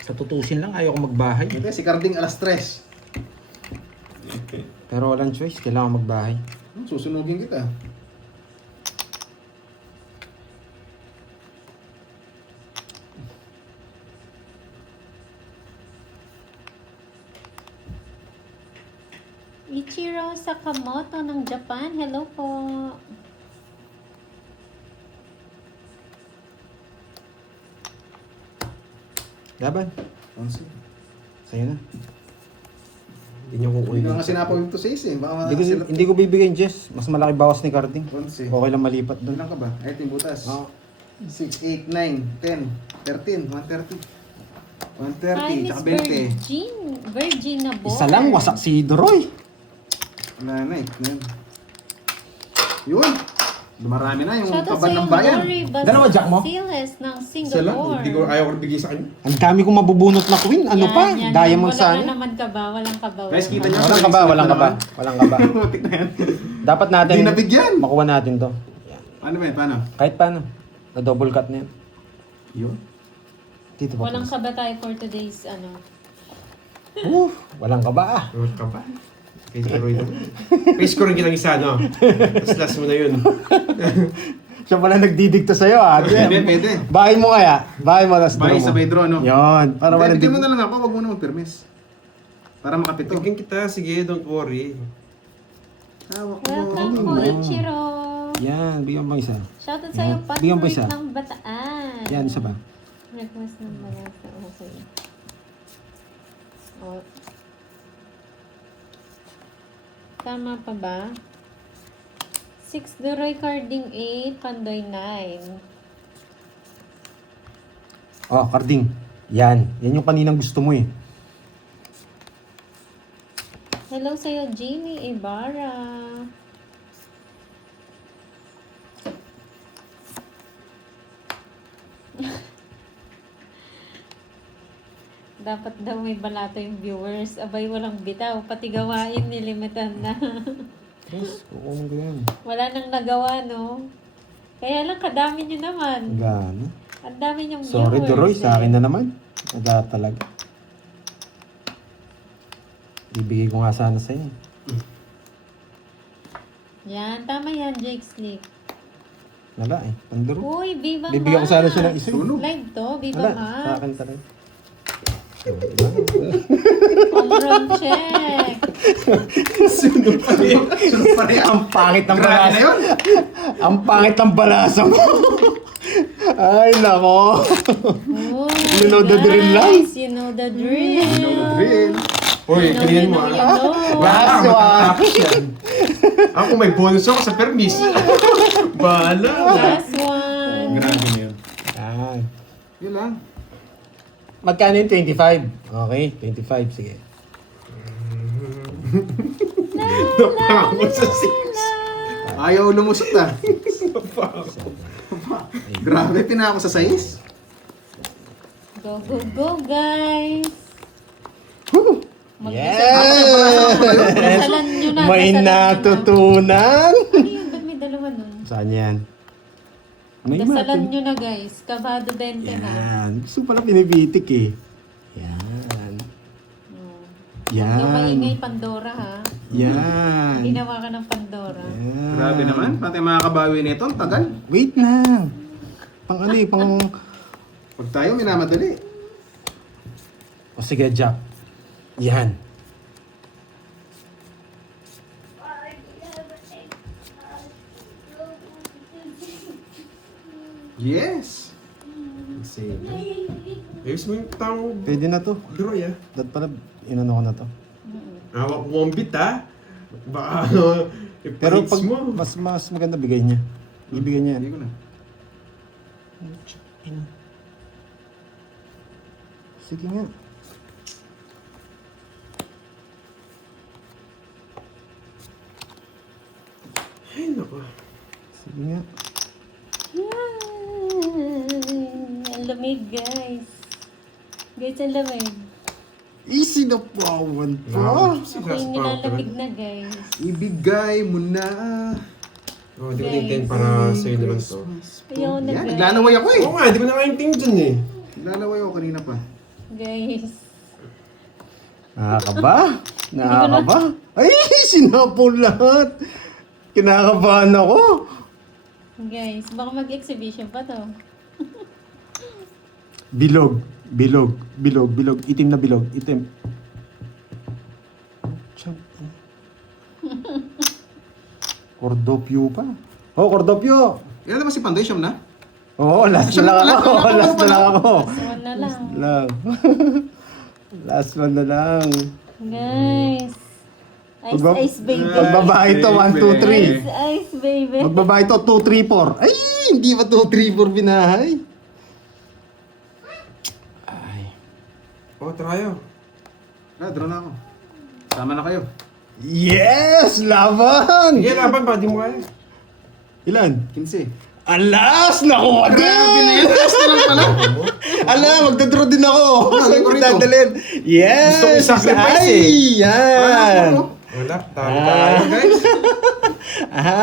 Sa tutusin lang, ayaw ko magbahay. Ito si Carding alas 3. Pero walang choice, kailangan magbahay. Susunugin kita. Ichiro Sakamoto ng Japan. Hello po. Laban. Sa'yo na. Hindi niyo Hindi kukunin. ko nga sinapawin to sa is eh. Baka Hindi ko bibigyan, Jess. Mas malaki bawas ni Carding. 11. Okay lang malipat doon. Ilan ka ba? Ay, ito yung butas. Oo. 6, 8, 9, 10, 13, 130. Hi, 130, Miss tsaka 20. Virgin. Virgin na board. Isa lang, wasak si Doroy. Wala na eh. Yun. Dumarami na yung Shoutout kaban sa'yo, ng bayan. Dory Dalawa, Jack mo? Basiles ng Isa lang. Singapore. Hindi ko ayaw ko bigay sa kanya. Ang dami kong mabubunot na queen. Ano Yan, pa? yan, Diamond yan. sa Wala ano? na naman ka ba? Walang ka ba? Guys, kita niyo. Walang kaba, walang kaba. Walang kaba. Putik na yan. Dapat natin Hindi nabigyan. makuha natin to. Ano ba yan? Paano? Kahit paano. Na double cut na yan. Yun. Dito pa. Walang ka ba tayo for today's ano? Walang kaba ah. Ano ka ba? Kay Roy na. Face ko rin kinang isa, no? Tapos last mo na yun. Siya pala nagdidikta sa'yo ah. Pwede, pwede. Bahay mo kaya. Bahay mo, tas Bahay draw mo. sabay draw, no? Yun. Para Hindi, walang bigyan mo na lang ako. Wag mo na mag-permis. Para makapito. Bigyan kita, sige, don't worry. Hawak mo. Welcome po, Ichiro. Yan, bigyan mo isa. Shoutout sa'yo, Yan. Bigyan mo isa. Patrick ng Bataan. Yan, isa ba? Request ng balasa. Okay. Oh. Tama pa ba? 6 Duroy Carding 8, Pandoy 9. Oh, Carding. Yan. Yan yung kaninang gusto mo eh. Hello sa'yo, Jamie Ibarra. Dapat daw may balato yung viewers. Abay, walang bitaw. Pati gawain, nilimitan na. Yes, kukunin ko yan. Wala nang nagawa, no? Kaya lang, kadami nyo naman. Gano. Ang dami nyong viewers. Sorry, Doroy. Sa akin eh. na naman. Naga talaga. Ibigay ko nga sana sa'yo. Yan, tama yan, Jake Slick. Wala eh. Panduro. Uy, Viva Bibigyan ko Ma! sana siya ng isa. Sunog. Live to, Viva Wala. Ma. Sa akin talaga. Home run check. Sunod pa rin. Sunod pa rin. Ang pangit ng Grabe na balasa. yun. Ang pangit ng balasa mo. Ay, nako. Uy, You know the drill lang. guys, you know the drill. You know the drill. Uy, You know, ganyan you mo know, you ah. know. Last one. Matatapos yan. Ako may bonus ako sa permis. Bahala. Last one. Grabe na yun. Yan. Yun lang. Magkano yung 25? Okay, 6. Sige. Napako sa 6. Ayaw lumusot ah. Grabe, pinako sa 6. Go, go, go, guys. Yeah! Dasalan nyo na. May dasalan nyo na. natutunan. Ano yun? Ba't may dalawa nun? Saan yan? May Dasalan matun- nyo na, guys. Kabado 20 na. Yan. Gusto pala pinibitik eh. Yan. Oh. Yan. Huwag maingay Pandora, ha? Yan. Ginawa ka ng Pandora. Yan. Grabe naman. Pati makakabawi nito. Ang tagal. Wait na. Pang ano eh, pang... Pag tayo minamadali. O sige, Jack. Yan. Yes. Sige. Ayos mo yung tang Pwede na to. Roy ah. Dad pala, inano ko na to. Hawak mo ang bit ah. Baka Pero ipahits pag mo. mas maganda bigay niya. Bibigyan niya yan. Hindi ko na. Ina. Sige nga. Ay, naku. Sige nga. Ang lamig, guys. Guys, ang lamig. Easy na pawan Wow. pa. Ako yung nilalamig na, guys. Ibigay mo na. Oh, di ko Guys. tintin para sa'yo naman to. Ayaw na, Yan, guys. naglalaway ako eh. Oo nga, di ko nakainting dyan eh. Naglalaway ako kanina pa. Guys. Nakakaba? Nakakaba? Ay, sinapol lahat. Kinakabahan ako. Guys, baka mag-exhibition pa to. Bilog. Bilog. Bilog. Bilog. Itim na bilog. Itim. Tiyam. Cordopio pa. Oh, Cordopio. Ilan naman si Foundation na? Oo, last na lang ako. Last na lang ako. Suwan na lang. Lang. Last one na lang. Guys. Ice, Magba- ice, baby. Magbabahay to, 1, 2, 3. Ice, ice, baby. Magbabahay to, 2, 3, 4. Ay, hindi ba 2, 3, 4 binahay? Ay. Oo, tayo. Draw na ako. Sama na kayo. Yes! Laban! Sige, laban pa. Di mo kaya. Ilan? 15. Alas! Nakuha din! Last na lang pala. Ala, magdadraw din ako. Ano, Saan ko ko rito? dadalhin? Yes! Gusto ko i-sacrifice Ay, yan! Wala. Tama tayo, guys. Ah,